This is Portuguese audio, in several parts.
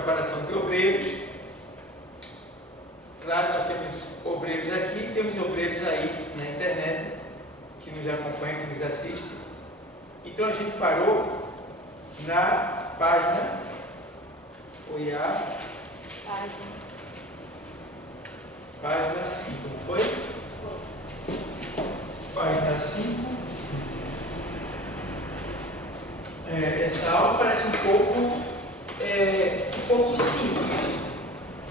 preparação de obreiros. Claro, nós temos obreiros aqui, temos obreiros aí na internet que nos acompanham, que nos assistem. Então a gente parou na página, foi a página 5, não foi? Página 5. Essa aula parece um pouco simples,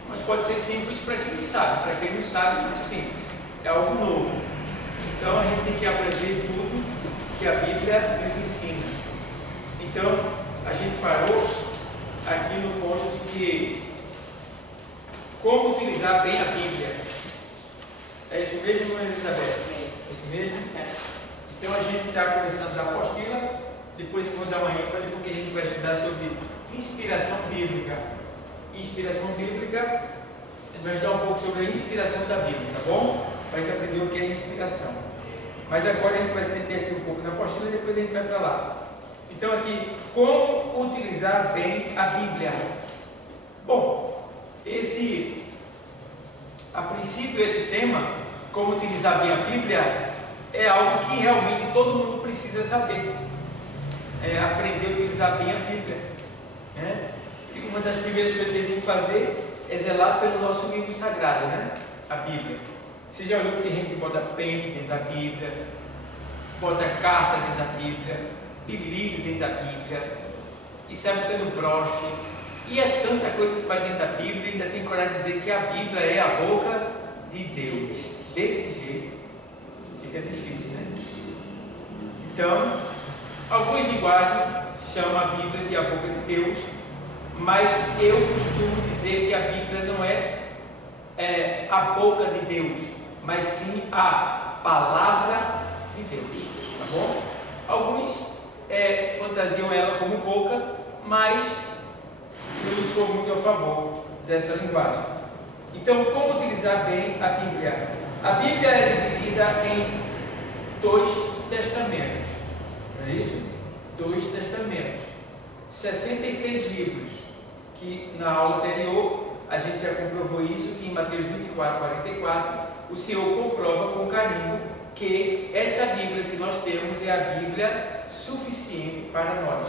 mas pode ser simples para quem sabe. Para quem não sabe, não é simples, é algo novo. Então a gente tem que aprender tudo que a Bíblia nos ensina. Então a gente parou aqui no ponto de que como utilizar bem a Bíblia. É isso mesmo, Elizabeth? É isso mesmo? Então a gente está começando da apostila. Depois eu vou dar uma ênfase porque a gente vai estudar sobre inspiração bíblica. Inspiração bíblica, a gente vai estudar um pouco sobre a inspiração da Bíblia, tá bom? Para a gente aprender o que é inspiração. Mas agora a gente vai se deter aqui um pouco na apostila e depois a gente vai para lá. Então aqui, como utilizar bem a Bíblia? Bom, a princípio esse tema, como utilizar bem a Bíblia, é algo que realmente todo mundo precisa saber. Aprender a utilizar bem a Bíblia, né? E uma das primeiras coisas que a gente tem que fazer é zelar pelo nosso livro sagrado, né? A Bíblia. Você já olhou que tem gente que bota pente dentro da Bíblia, bota carta dentro da Bíblia, e livro dentro da Bíblia, e sai botando broche, e é tanta coisa que vai dentro da Bíblia, e ainda tem coragem de dizer que a Bíblia é a boca de Deus. Desse jeito fica difícil, né? Então, algumas linguagens chamam a Bíblia de a boca de Deus, mas eu costumo dizer que a Bíblia não é a boca de Deus, mas sim a palavra de Deus, tá bom? Alguns fantasiam ela como boca, mas eu não sou muito a favor dessa linguagem. Então, como utilizar bem a Bíblia? A Bíblia é dividida em 2 testamentos. Não é isso? 2 testamentos, 66 livros, que na aula anterior a gente já comprovou isso, que em Mateus 24, 44, o Senhor comprova com carinho que esta Bíblia que nós temos é a Bíblia suficiente para nós.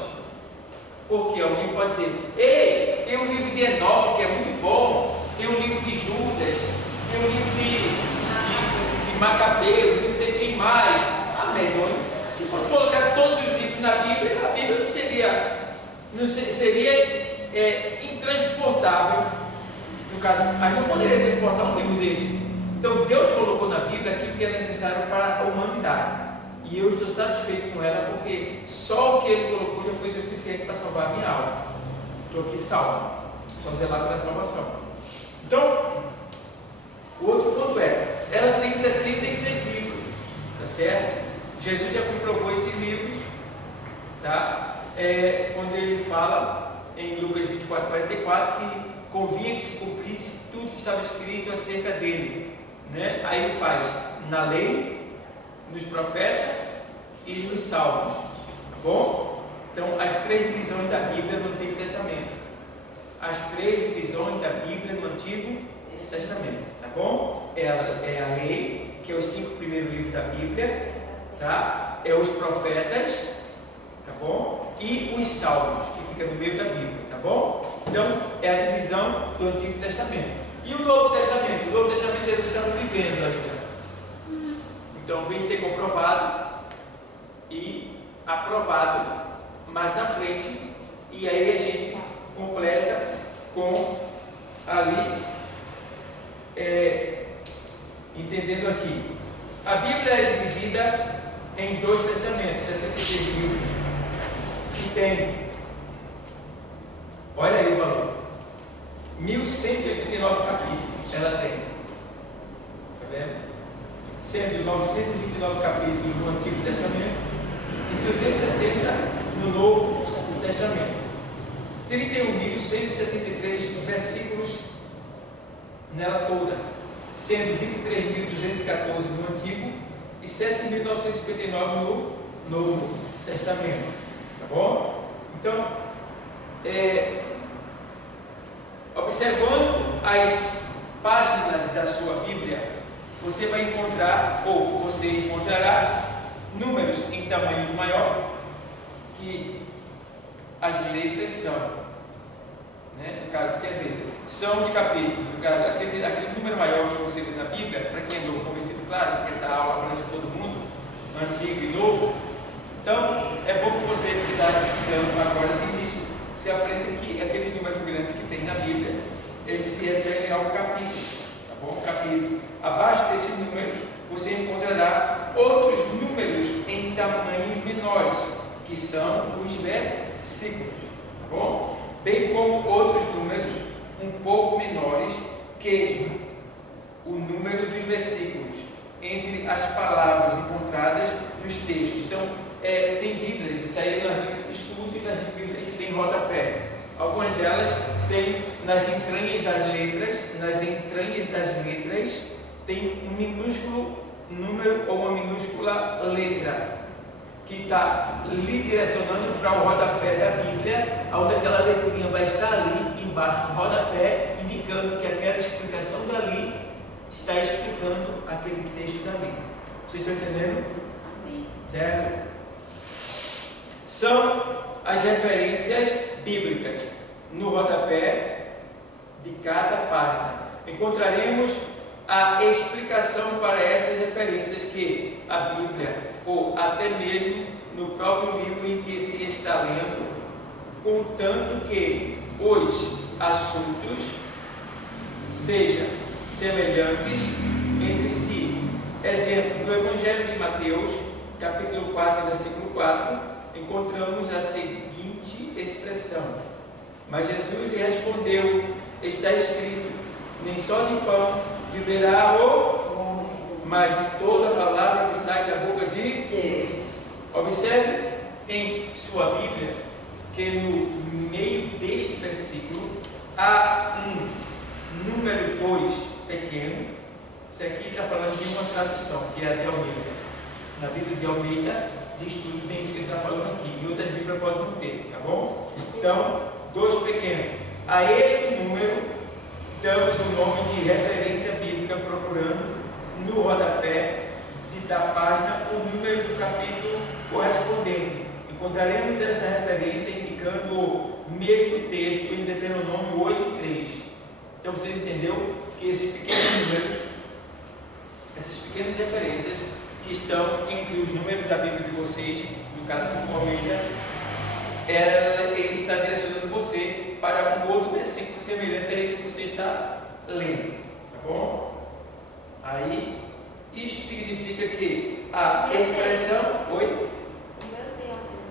Porque alguém pode dizer, ei, tem um livro de Enoque que é muito bom, tem um livro de Judas, tem um livro de Macabeu, não sei quem mais. Amém, se fosse colocar todos os livros na Bíblia, a Bíblia seria intransportável. No caso, mas não poderia transportar um livro desse. Então Deus colocou na Bíblia aquilo que é necessário para a humanidade. E eu estou satisfeito com ela porque só o que Ele colocou já foi suficiente para salvar a minha alma. Estou aqui salvo, só zelar pela salvação. Então, o outro ponto ela tem 66 livros, tá certo? Jesus já comprovou esses livros, tá? Quando ele fala em Lucas 24, 44, que convinha que se cumprisse tudo que estava escrito acerca dele, né? Aí ele faz na lei, nos profetas e nos salmos, tá bom? Então, as 3 divisões da Bíblia no Antigo Testamento, as 3 divisões da Bíblia no Antigo Testamento, tá bom? É a lei, que é os 5 primeiros livros da Bíblia, tá? É os profetas, tá bom? E os salmos, que fica no meio da Bíblia, tá bom? Então, é a divisão do Antigo Testamento. E o Novo Testamento? O Novo Testamento Jesus está vivendo ainda. Então, vem ser comprovado e aprovado mais na frente, e aí a gente completa com ali, entendendo aqui. A Bíblia é dividida em 2 testamentos, 66 livros, que tem, olha aí o valor, 1189 capítulos ela tem, tá vendo? Sendo 929 capítulos no Antigo Testamento e 260 no Novo Testamento. 31.173 versículos nela toda, sendo 23.214 no Antigo e 7.959 no Novo Testamento. Tá bom? Então, Observando as páginas da sua Bíblia, você vai encontrar, ou você encontrará, números em tamanhos maior que as letras são, né? No caso, que as letras são os capítulos, no caso, aqueles números maiores que você vê na Bíblia, para quem é novo convertido, claro, porque essa aula abrange todo mundo, antigo e novo. Então, é bom que você que está estudando agora de início, você aprenda que aqueles números grandes que tem na Bíblia, eles se referem ao capítulo, tá bom? Capítulo. Abaixo desses números, você encontrará outros números em tamanhos menores, que são os versículos, tá bom? Bem como outros números um pouco menores que o número dos versículos entre as palavras encontradas nos textos. Então, tem Bíblias, isso aí na Bíblia de estudo e nas Bíblias que tem rodapé. Algumas delas tem nas entranhas das letras, tem um minúsculo número ou uma minúscula letra que está lhe direcionando para o rodapé da Bíblia, onde aquela letrinha vai estar ali embaixo do rodapé, indicando que aquela explicação dali está explicando aquele texto dali. Vocês estão entendendo? Amém. Certo? São as referências bíblicas. No rodapé de cada página encontraremos a explicação para essas referências que a Bíblia, ou até mesmo no próprio livro em que se está lendo, contanto que os assuntos sejam semelhantes entre si. Exemplo, no Evangelho de Mateus, capítulo 4, versículo 4, encontramos a seguinte expressão: mas Jesus lhe respondeu, está escrito, nem só de pão viverá o homem, mas de toda a palavra que sai da boca de Deus. Observe em sua Bíblia que no meio deste versículo há um número 2 pequeno. Isso aqui está falando de uma tradução, que é a de Almeida. Na Bíblia de Almeida de estudo tem isso que ele está falando aqui. Em outras Bíblias pode não ter, tá bom? Então, 2 pequenos. A este número damos o nome de referência bíblica, procurando no rodapé da página o número do capítulo correspondente. Encontraremos esta referência indicando o mesmo texto em Deuteronômio 8:3. Então vocês entenderam que esses pequenos números, essas pequenas referências que estão entre os números da Bíblia de vocês, no caso de família, ele está direcionando você para um outro versículo semelhante a esse que você está lendo, tá bom? Aí, isso significa que a expressão... Oi?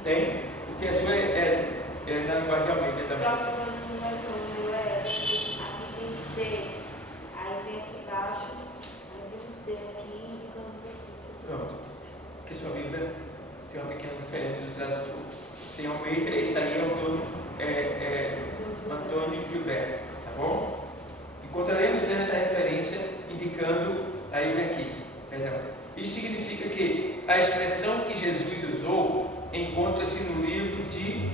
Tem? Porque a sua é na linguagem de Almeida também. Só que quando o número aqui tem C, aí vem aqui embaixo, aí tem um C aqui e fica no versículo. Pronto. Porque sua Bíblia tem uma pequena diferença do tradutor. Tem Almeida, esse aí é Antônio Gilberto, tá bom? Encontraremos esta referência indicando, aí vem aqui, perdão. Isso significa que a expressão que Jesus usou encontra-se no livro de,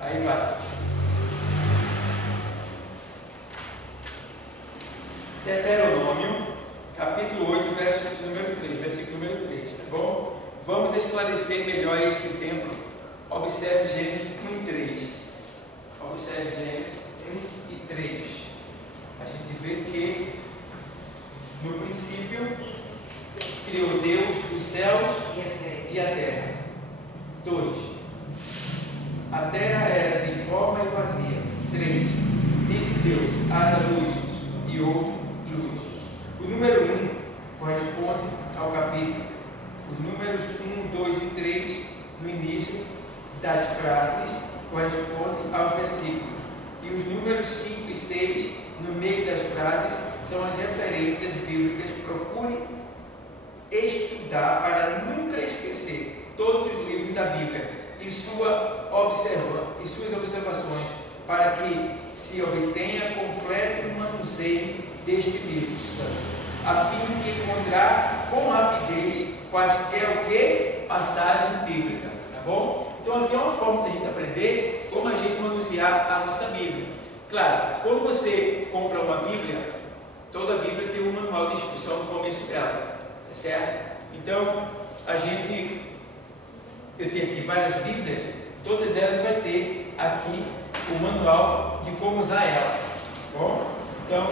aí vai, Deuteronômio, capítulo 8, versículo número 3, tá bom? Vamos esclarecer melhor esse exemplo. Observe Gênesis 1:3. Observe Gênesis 1:3. A gente vê que no princípio criou Deus os céus e a terra. 2. A terra era sem forma e vazia. 3. Disse Deus: haja luz, e houve luz. O número 1 corresponde ao capítulo. Os números 1, 2 e 3 no início das frases correspondem aos versículos. E os números 5 e 6 no meio das frases são as referências bíblicas. Procure estudar para nunca esquecer todos os livros da Bíblia e suas observações, para que se obtenha completo manuseio deste livro santo, a fim de encontrar com rapidez quaisquer passagem bíblica, tá bom? Então aqui é uma forma da gente aprender como a gente manusear a nossa Bíblia. Claro, quando você compra uma Bíblia, toda Bíblia tem um manual de instrução no começo dela, certo? Então, eu tenho aqui várias Bíblias, todas elas vai ter aqui o manual de como usar ela, bom? Então,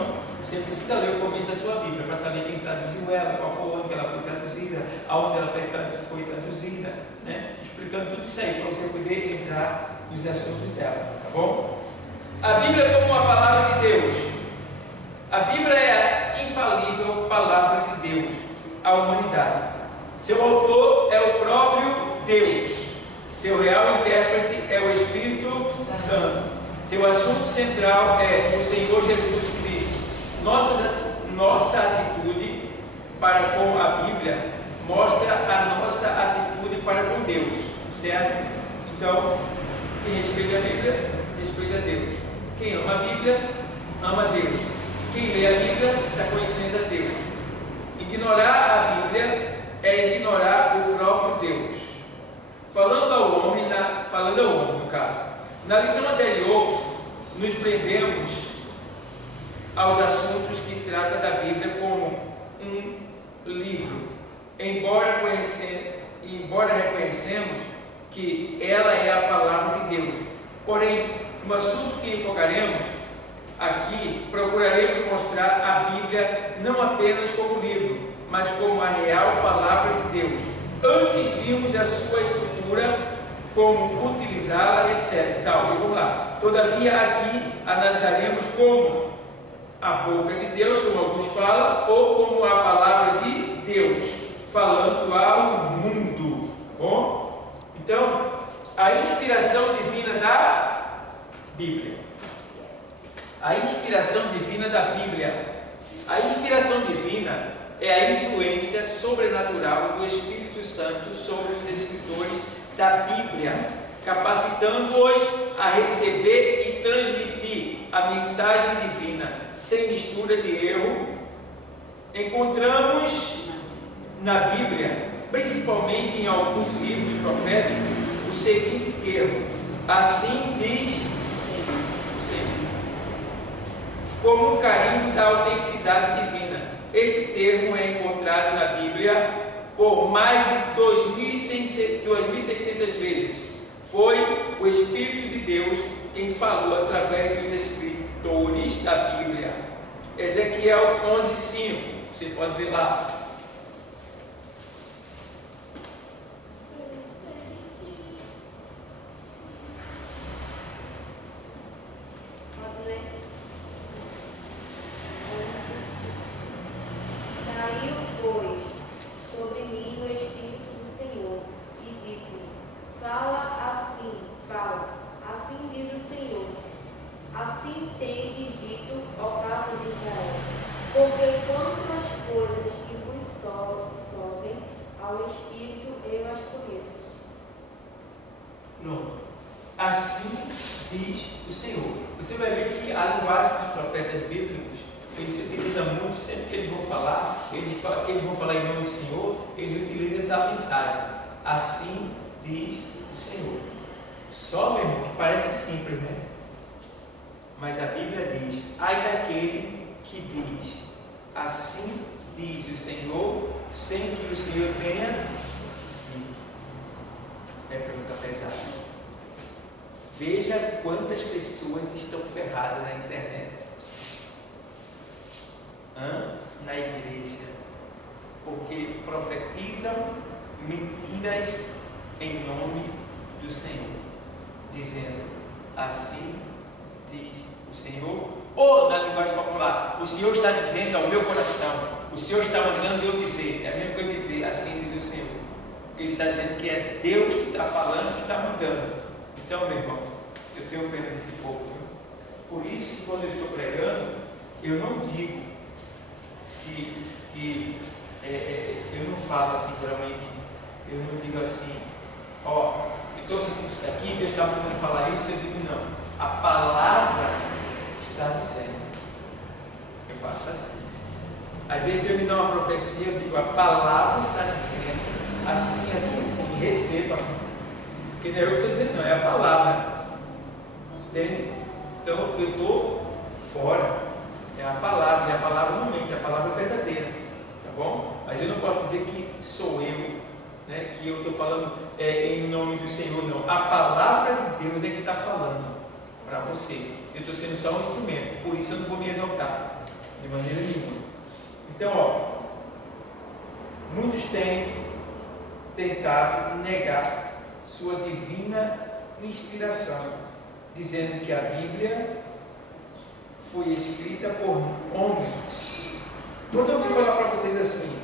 você precisa ler o começo da sua Bíblia para saber quem traduziu ela, qual foi o ano que ela foi traduzida, aonde ela foi traduzida, né? Explicando tudo isso aí para você poder entrar nos assuntos dela, tá bom? A Bíblia como uma palavra de Deus. A Bíblia é a infalível palavra de Deus à humanidade. Seu autor é o próprio Deus. Seu real intérprete é o Espírito Santo. Seu assunto central é o Senhor Jesus Cristo. Nossa atitude para com a Bíblia mostra a nossa atitude para com Deus, certo? Então, quem respeita a Bíblia, respeita a Deus. Quem ama a Bíblia, ama a Deus. Quem lê a Bíblia está conhecendo a Deus. Ignorar a Bíblia é ignorar o próprio Deus. Falando ao homem, no caso. Na lição anterior, nos prendemos aos assuntos que trata da Bíblia como um livro, embora reconhecemos que ela é a palavra de Deus. Porém, no assunto que enfocaremos aqui, procuraremos mostrar a Bíblia não apenas como livro, mas como a real palavra de Deus. Antes vimos a sua estrutura, como utilizá-la, etc. Vamos lá. Todavia, aqui analisaremos como a boca de Deus, como alguns falam, ou como a palavra de Deus, falando ao mundo. Bom? Então, a inspiração divina da Bíblia. A inspiração divina da Bíblia. A inspiração divina é a influência sobrenatural do Espírito Santo sobre os escritores da Bíblia, capacitando-os a receber e transmitir a mensagem divina sem mistura de erro. Encontramos na Bíblia, principalmente em alguns livros proféticos, o seguinte termo: assim diz o Senhor, como um carimbo da autenticidade divina. Este termo é encontrado na Bíblia por mais de 2.600 vezes. Foi o Espírito de Deus quem falou através dos escritores da Bíblia. Ezequiel 11:5, você pode ver lá. Caiu, pois, sobre mim o Espírito do Senhor, e disse-me: fala, assim diz o Senhor. Assim tendes dito, ó casa de Israel, porque quanto às coisas que vos sobem ao Espírito, eu as conheço. Não. Assim diz o Senhor. Você vai ver que a linguagem dos profetas bíblicos, eles se utilizam muito, sempre que eles vão falar, que eles vão falar em nome do Senhor, eles utilizam essa mensagem. Assim diz o Senhor. Só mesmo que parece simples, né? Mas a Bíblia diz: ai daquele que diz, assim diz o Senhor, sem que o Senhor tenha dito. É pergunta pesada. Veja quantas pessoas estão ferradas na internet, na igreja, porque profetizam mentiras em nome do Senhor, dizendo: assim diz o Senhor, ou na linguagem popular: o Senhor está dizendo ao meu coração, o Senhor está mandando eu dizer. É a mesma coisa dizer: assim diz o Senhor, porque Ele está dizendo que é Deus que está falando, que está mandando. Então, meu irmão, eu tenho pena desse povo. Por isso que quando eu estou pregando, eu não digo eu não falo assim, geralmente, eu não digo assim: ó, eu estou sentindo isso daqui, Deus está mandando falar isso. Eu digo: não, a palavra está dizendo. Eu faço assim. Às vezes Deus me dá uma profecia, eu digo: a palavra está dizendo assim, assim, assim, receba. Porque não é eu que estou dizendo, não, é a palavra. Entende? Então eu estou fora. É a palavra não mente, é a palavra verdadeira, tá bom? Mas eu não posso dizer que sou eu, né, que eu estou falando em nome do Senhor, não. A palavra de Deus é que está falando para você. Eu estou sendo só um instrumento, por isso eu não vou me exaltar de maneira nenhuma. Então, ó, muitos têm tentado negar sua divina inspiração, dizendo que a Bíblia foi escrita por homens. Quando eu vou falar para vocês assim,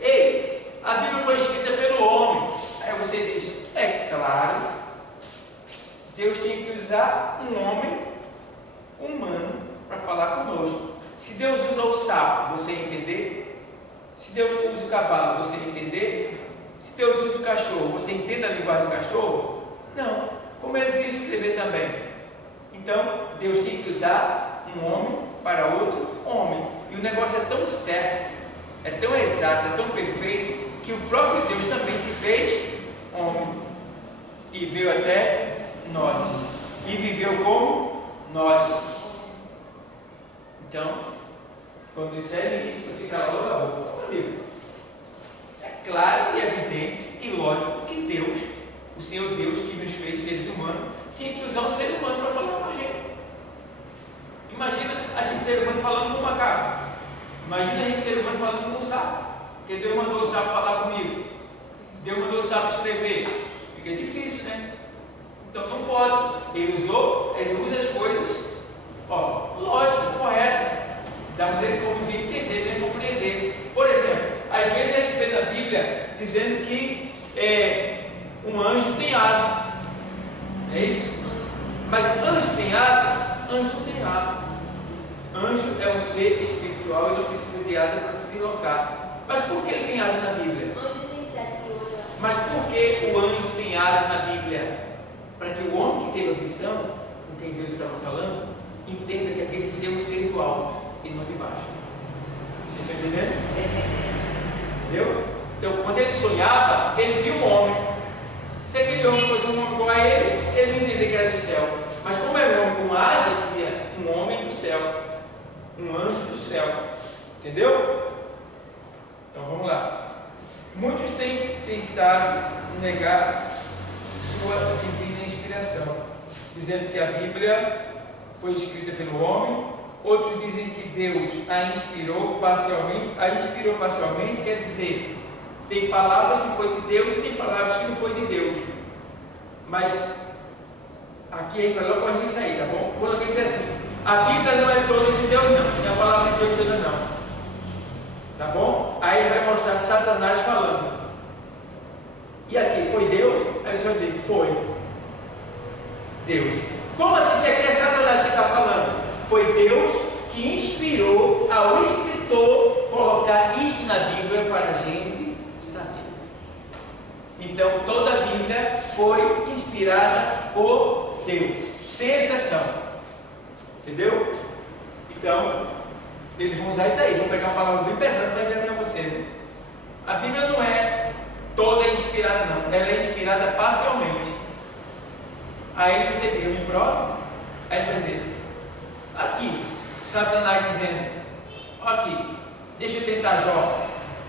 ei, a Bíblia foi escrita pelo homem, aí você diz, é claro, Deus tem que usar um homem humano para falar conosco. Se Deus usa o sapo, você entender? Se Deus usa o cavalo, você entender? Se Deus usa o cachorro, você entende a linguagem do cachorro? Não. Como eles iam escrever também? Então, Deus tem que usar um homem para outro homem. E o negócio é tão certo, é tão exato, é tão perfeito, que o próprio Deus também se fez homem. E veio até nós. E viveu como nós. Então, quando disserem isso, você cala logo a boca. Meu amigo, é claro e evidente e lógico que Deus, o Senhor Deus que nos fez seres humanos, tinha que usar um ser humano para falar com a gente. Imagina a gente ser humano falando com um macaco. Imagina a gente ser humano falando com um sapo. Porque Deus mandou o sapo falar comigo. Deus mandou o sapo escrever. Fica difícil, né? Então não pode. Ele usa as coisas, ó, lógico, correto, da maneira como devia entender, devia compreender. Por exemplo, às vezes a gente vê na Bíblia dizendo que um anjo tem asa. É isso? Mas anjo tem asa? Anjo não tem asa. Anjo é um ser espiritual e não precisa de asa para se deslocar. Mas por que ele tem asa na Bíblia? Anjo tem 7 olhos. Mas por que o anjo tem asa na Bíblia? Para que o homem que teve a visão, com quem Deus estava falando, entenda que aquele ser é um ser do alto e não de baixo. Vocês estão entendendo? Entendeu? Então, quando ele sonhava, ele viu um homem. Se aquele homem fosse um homem igual a ele, ele não entendia que era do céu. Mas como era um homem com asa, ele dizia um homem do céu, um anjo do céu. Entendeu? Então vamos lá. Muitos têm tentado negar sua divina inspiração, dizendo que a Bíblia foi escrita pelo homem. Outros dizem que Deus a inspirou parcialmente. A inspirou parcialmente quer dizer, tem palavras que foi de Deus e tem palavras que não foi de Deus. Mas aqui a gente vai logo corrigir isso aí, tá bom? Quando alguém diz assim, a Bíblia não é toda de Deus, não, não é a palavra de Deus toda, não, tá bom? Aí ele vai mostrar Satanás falando. E aqui foi Deus? Aí você vai dizer, foi Deus. Como assim? Se aqui é Satanás que está falando? Foi Deus que inspirou ao escritor colocar isso na Bíblia para a gente saber. Então toda a Bíblia foi inspirada por Deus, sem exceção. Entendeu? Então eles vão usar isso aí, vão pegar uma palavra bem pesada para enviar para você. A Bíblia não é toda inspirada, não, ela é inspirada parcialmente. Aí você diz, eu me prova. Aí ele vai dizer, aqui, Satanás dizendo, aqui, deixa eu tentar Jó,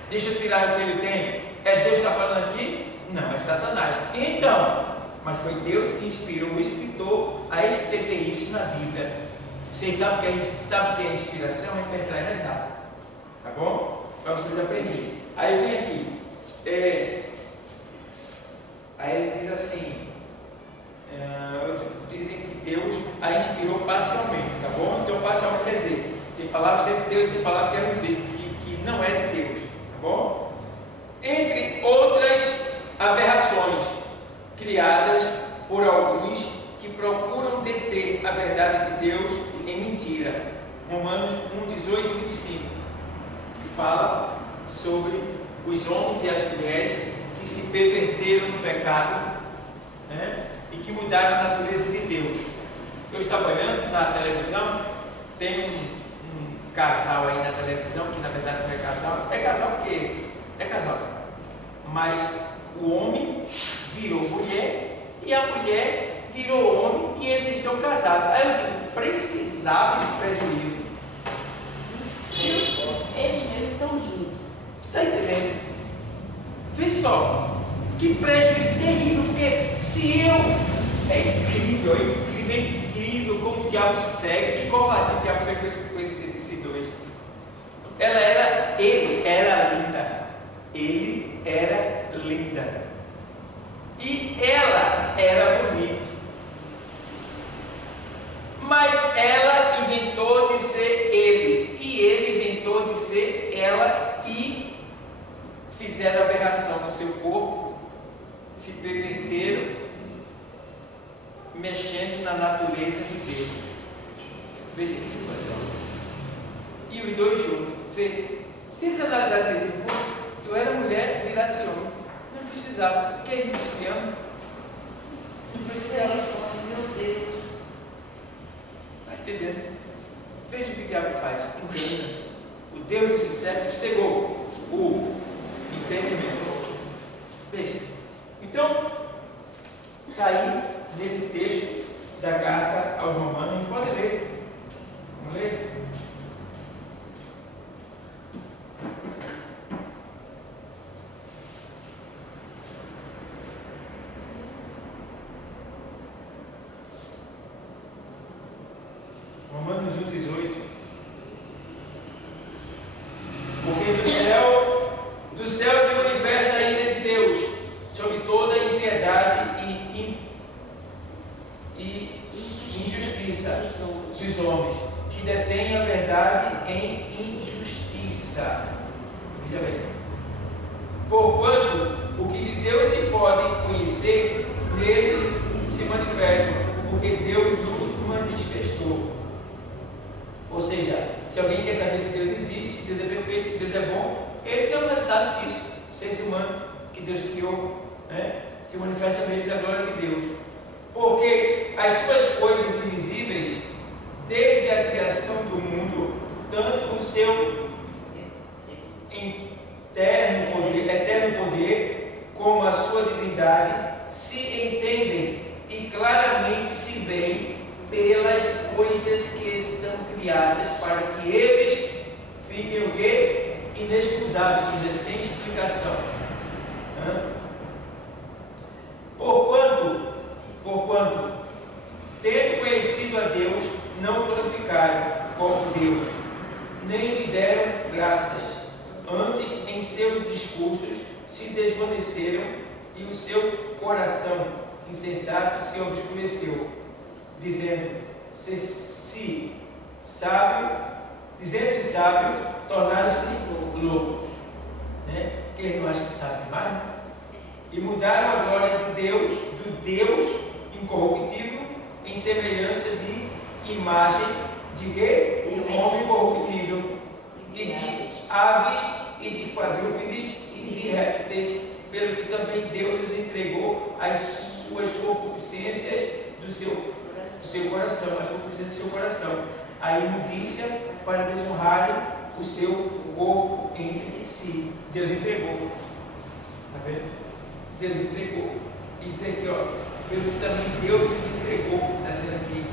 deixa eu tirar o que ele tem. É Deus que está falando aqui? Não, é Satanás. Então, mas foi Deus que inspirou o escritor a escrever isso na Bíblia. Vocês sabem que é inspiração? A gente vai entrar já já, tá bom? Para vocês aprenderem. Aí vem aqui, aí ele diz assim, dizem que Deus a inspirou parcialmente, tá bom? Então parcialmente quer dizer, tem palavras que é de Deus, tem palavras que não é de Deus, tá bom? Entre outras aberrações criadas por alguns que procuram deter a verdade de Deus em mentira. Romanos 1, 18 e 25, que fala sobre os homens e as mulheres que se perverteram no pecado, né? E que mudaram a natureza de Deus. Eu estava olhando na televisão, tem um casal aí na televisão, que na verdade não é casal porque é casal, mas o homem virou mulher e a mulher virou homem e eles estão casados. Aí eu digo, para precisava esse prejuízo. Eles mesmo estão juntos. Está entendendo? Vê só, que prejuízo terrível, porque se eu. É incrível, como o diabo segue, que covardia o diabo segue com esses dois. Ele era linda. Ele era linda. E ela era bonita. Mas ela inventou de ser ele. E ele inventou de ser ela. E fizeram aberração no seu corpo. Se perverteram, mexendo na natureza de Deus. Veja que situação. E os dois juntos. Vê. Se eles analisarem direito, tu era mulher, virasse homem. Não precisava. Porque a gente se ama. Não precisava. Meu Deus. Está entendendo? Veja o que o diabo faz. Entenda. O Deus desse século cegou o entendimento. Veja. Então, está aí nesse texto da carta aos Romanos. A gente pode ler. Vamos ler? Romanos 1,18. Porque do céu se manifesta a ira de Deus sobre toda a impiedade e injustiça dos homens, que detêm a verdade em injustiça. Veja bem. Porquanto o que de Deus se pode conhecer, neles se manifesta, porque Deus nos manifestou. Ou seja, se alguém quer saber se Deus existe, se Deus é perfeito, se Deus é bom, eles são o resultado disso. Seres humanos que Deus criou, né? Se manifesta neles a glória de Deus. Porque as suas coisas invisíveis, desde a criação do mundo, tanto o seu eterno poder, como a sua divindade, se entendem e claramente se veem pelas coisas que estão criadas, para que eles fiquem o quê? Inexcusáveis, ou seja, sem explicação. Porquanto, tendo conhecido a Deus, não glorificaram como Deus, nem lhe deram graças. Antes, em seus discursos, se desvaneceram e o seu coração insensato se obscureceu, dizendo-se sábios, tornaram-se loucos. Né? Que eles não acham que sabem demais, né? E mudaram a glória de Deus, do Deus incorruptível, em semelhança de imagem de quê? Um homem incorruptível, e de aves, e de quadrúpedes, e de répteis, pelo que também Deus lhes entregou as suas concupiscências do seu coração, as concupiscências do seu coração, a imundícia, para desonrarem o seu corpo entre si. Deus entregou. Está vendo? Deus entregou. E diz aqui, ó, pelo que também Deus lhes entregou, está dizendo aqui.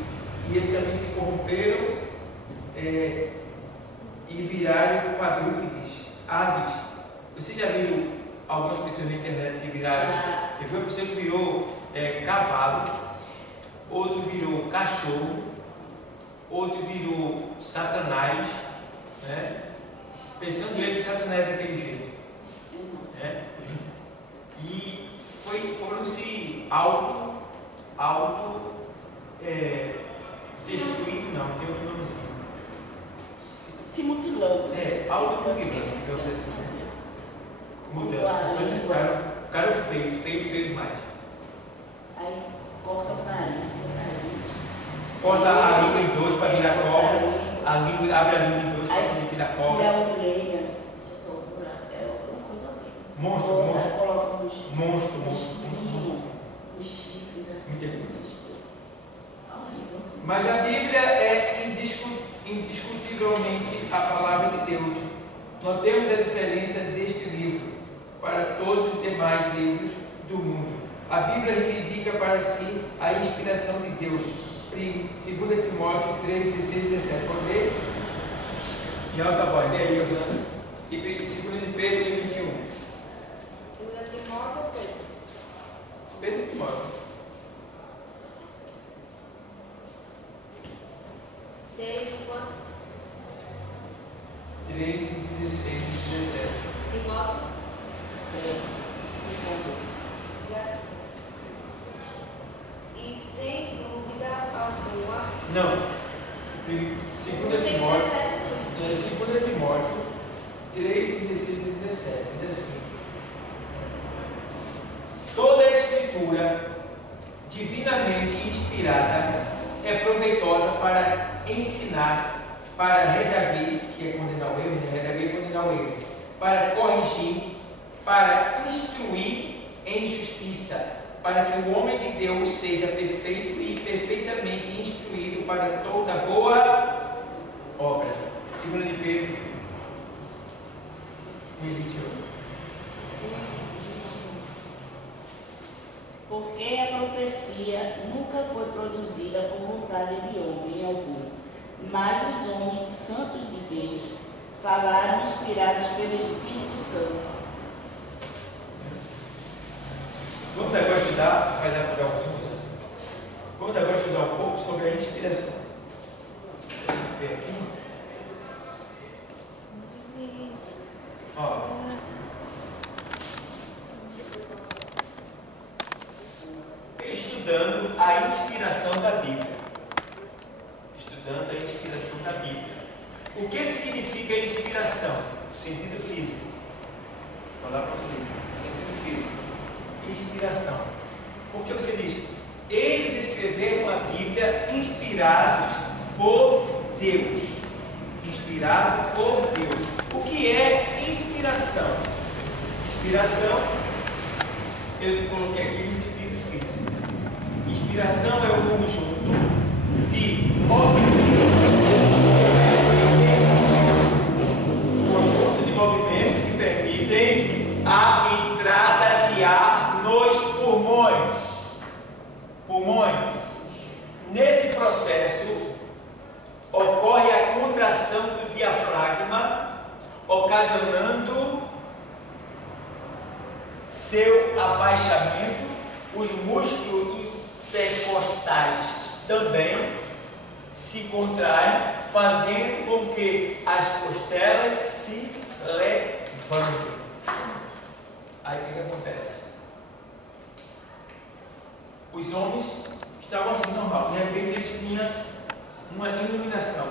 E eles também se corromperam e viraram quadrúpedes, aves. Vocês já viram algumas pessoas na internet que viraram? E foi uma pessoa que virou cavalo, outro virou cachorro, outro virou Satanás, né? Pensando ele que Satanás é daquele jeito, né? E foram se destruindo, não, tem outro nomezinho. Se mutilando. Automutilando, mudando. Ficaram feio demais. Aí corta o nariz. Corta a língua em dois para virar cobra. Abre a língua em dois para poder virar cobra. Tira a orelha. É uma coisa horrível. Monstro. Coloca uns chifres assim. Muita coisa. Horrível. Mas a Bíblia é indiscutivelmente a palavra de Deus. Notemos a diferença deste livro para todos os demais livros do mundo. A Bíblia reivindica para si a inspiração de Deus, 2 Timóteo 3, 16 e 17. Pode ler? Em alta voz. Lê aí, Osana. E 2 de Pedro 21. 2 Timóteo ou Pedro? Pedro e Timóteo. 6 e quanto? 3, 16 e 17. Timóteo? 3, 5, Diz assim. E sem dúvida alguma. Não. 2 Não tem Timóteo. 17 não. 2 Timóteo 3, 16 e 17. Diz assim: toda a Escritura divinamente inspirada é proveitosa para ensinar, para redarguir, que é condenar o erro, redarguir é condenar o erro, para corrigir, para instruir em justiça, para que o homem de Deus seja perfeito e perfeitamente instruído para toda boa obra. 2 de Pedro 1:21. Porque a profecia nunca foi produzida por vontade de homem algum, mas os homens santos de Deus falaram inspirados pelo Espírito Santo. Vamos agora estudar, vai dar para vamos agora estudar um pouco sobre a inspiração. Ver aqui. Ó. Estudando a inspiração da Bíblia. Estudando a inspiração da Bíblia. O que significa inspiração? Sentido físico. Vou falar para você. Sentido físico. Inspiração. Porque você diz, eles escreveram a Bíblia inspirados por Deus. Inspirado por Deus. O que é inspiração? Inspiração, eu coloquei aqui no sentido físico. Inspiração é o conjunto de movimentos que permitem a entrada de ar nos pulmões. Nesse processo ocorre a contração do diafragma, ocasionando seu abaixamento. Os músculos intercostais também se contraem, fazendo com que as costelas se levantem. Aí o que acontece? Os homens estavam assim normal, de repente eles tinham uma iluminação.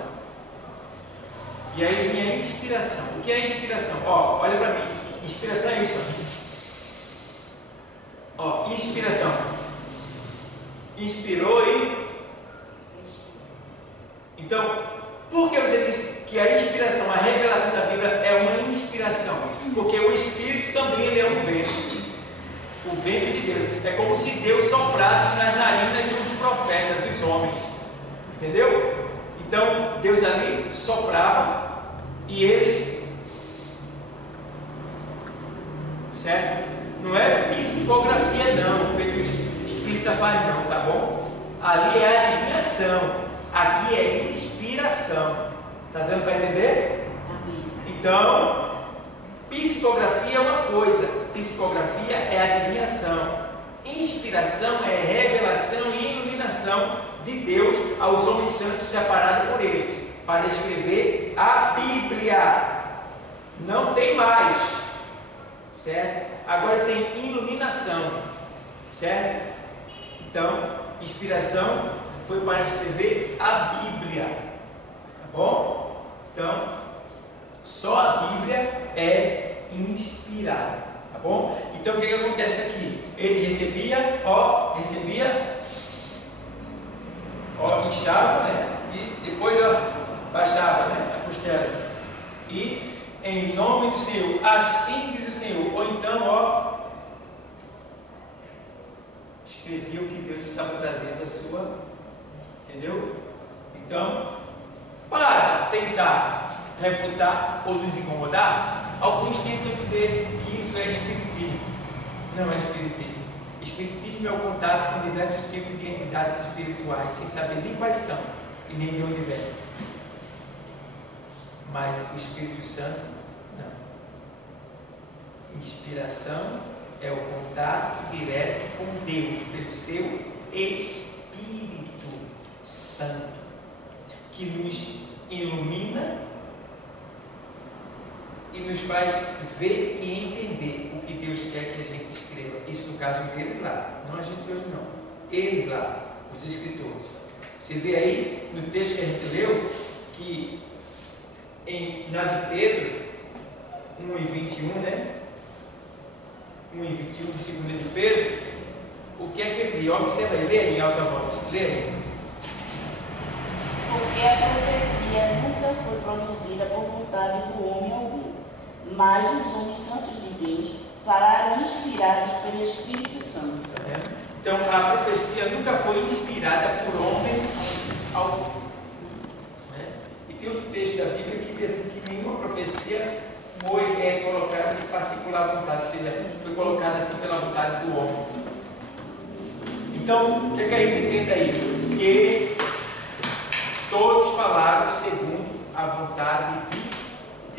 E aí vinha a inspiração. O que é inspiração? Ó, olha para mim. Inspiração é isso. Ó, inspiração. Inspirou e... Então, por que você diz que a inspiração, a revelação da Bíblia é uma inspiração? Porque o Espírito também ele é um vento. O vento de Deus. É como se Deus soprasse nas narinas dos profetas, dos homens. Entendeu? Então, Deus ali soprava e eles... Certo? Não é psicografia não, feito o Espírito faz não, tá bom? Ali é adivinhação. Aqui é inspiração. Tá dando para entender? Então, psicografia é uma coisa, psicografia é adivinhação. Inspiração é revelação e iluminação de Deus aos homens santos separados por eles, para escrever a Bíblia. Não tem mais, certo? Agora tem iluminação, certo? Então, inspiração foi para escrever a Bíblia, tá bom? Então, só a Bíblia é inspirada, tá bom? Então, o que acontece aqui? Ele recebia, inchava, né? E depois, baixava, né? A costela. E, em nome do Senhor, assim diz o Senhor. Ou então, escrevia o que Deus estava trazendo a sua, entendeu? Então, para tentar refutar ou nos incomodar, alguns tentam dizer que isso é espiritismo. Não é espiritismo. Espiritismo é o contato com diversos tipos de entidades espirituais, sem saber nem quais são e nem de onde vêm. Mas o Espírito Santo, não. Inspiração é o contato direto com Deus, pelo seu Espírito Santo, que nos ilumina e nos faz ver e entender o que Deus quer que a gente escreva. Isso no caso deles lá, não a gente hoje não. Eles lá, os escritores. Você vê aí no texto que a gente leu que na de Pedro 1:21, né? 1:21 de 2 de Pedro, o que é que ele diz? Observa aí, lê aí em alta voz, lê aí. Porque a profecia nunca foi produzida por vontade do homem algum, mas os homens santos de Deus falaram inspirados pelo Espírito Santo. Tá vendo? Então a profecia nunca foi inspirada por homem algum. Né? E tem outro texto da Bíblia que diz assim, que nenhuma profecia foi colocada de particular vontade, ou seja, foi colocada assim pela vontade do homem. Então, o que é que a gente entende aí? Que todos falaram segundo a vontade de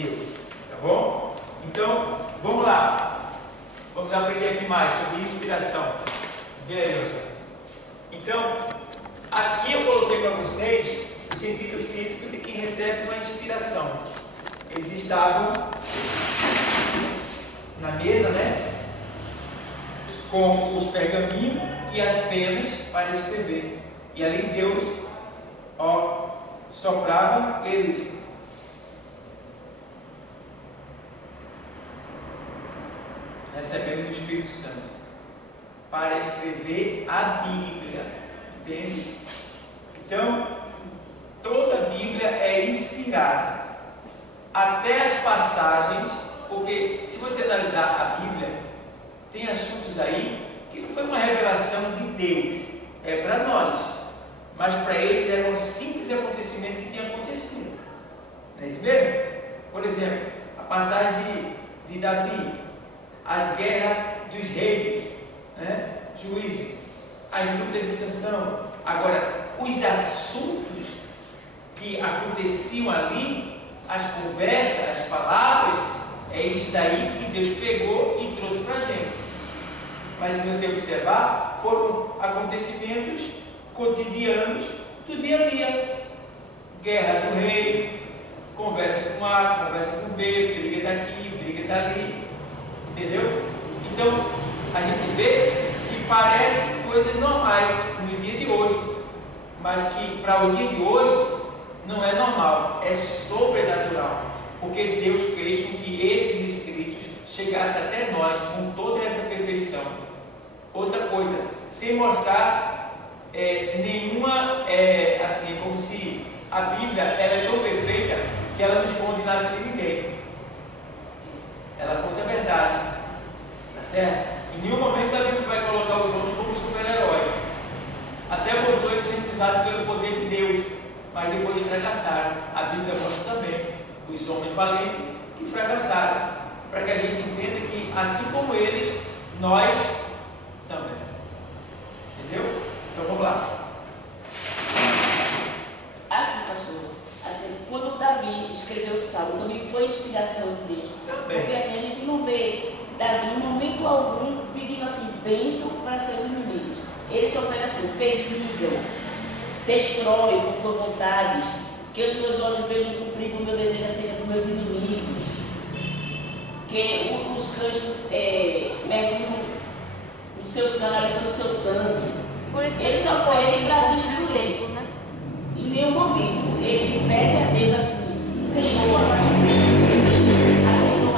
Deus, tá bom? Então, vamos lá. Vamos aprender aqui mais sobre inspiração. Vê aí, Elza. Então, aqui eu coloquei para vocês o sentido físico de quem recebe uma inspiração. Eles estavam na mesa, né? Com os pergaminhos e as penas para escrever. E ali Deus, soprava eles. Recebendo do Espírito Santo para escrever a Bíblia, entende? Então, toda a Bíblia é inspirada, até as passagens, porque se você analisar a Bíblia, tem assuntos aí que não foi uma revelação de Deus, é para nós, mas para eles era um simples acontecimento que tinha acontecido. Não é isso mesmo? Por exemplo, a passagem de Davi, as guerras dos reis, né? Juízes, as lutas de Sansão. Agora, os assuntos que aconteciam ali, as conversas, as palavras, é isso daí que Deus pegou e trouxe para a gente. Mas se você observar, foram acontecimentos cotidianos do dia a dia. Guerra do rei, conversa com A, conversa com B, briga daqui, briga dali. Entendeu? Então, a gente vê que parecem coisas normais no dia de hoje, mas que para o dia de hoje não é normal, é sobrenatural, porque Deus fez com que esses escritos chegassem até nós com toda essa perfeição. Outra coisa, sem mostrar nenhuma, assim, como se a Bíblia ela é tão perfeita que ela não esconde nada de ninguém. Ela conta a verdade, tá certo? Em nenhum momento a Bíblia vai colocar os homens como super-herói. Até mostrou eles sendo usados pelo poder de Deus, mas depois fracassaram. A Bíblia mostra também os homens valentes que fracassaram, para que a gente entenda que, assim como eles, nós também. Entendeu? Então vamos lá. Assim, pastor, quando Davi escreveu o Salmo, também foi inspiração de Deus. Também. Porque assim, a gente não vê Davi em momento algum pedindo assim, bênção para seus inimigos. Ele só pede assim, persigam, destrói por tua vontade, que os meus olhos vejam cumprido o meu desejo acerca dos meus inimigos, que os cães mergulham no seu sangue, no seu sangue. Por isso que Ele só pede para destruir. né? Em nenhum momento ele pede a Deus assim, Senhor, abençoa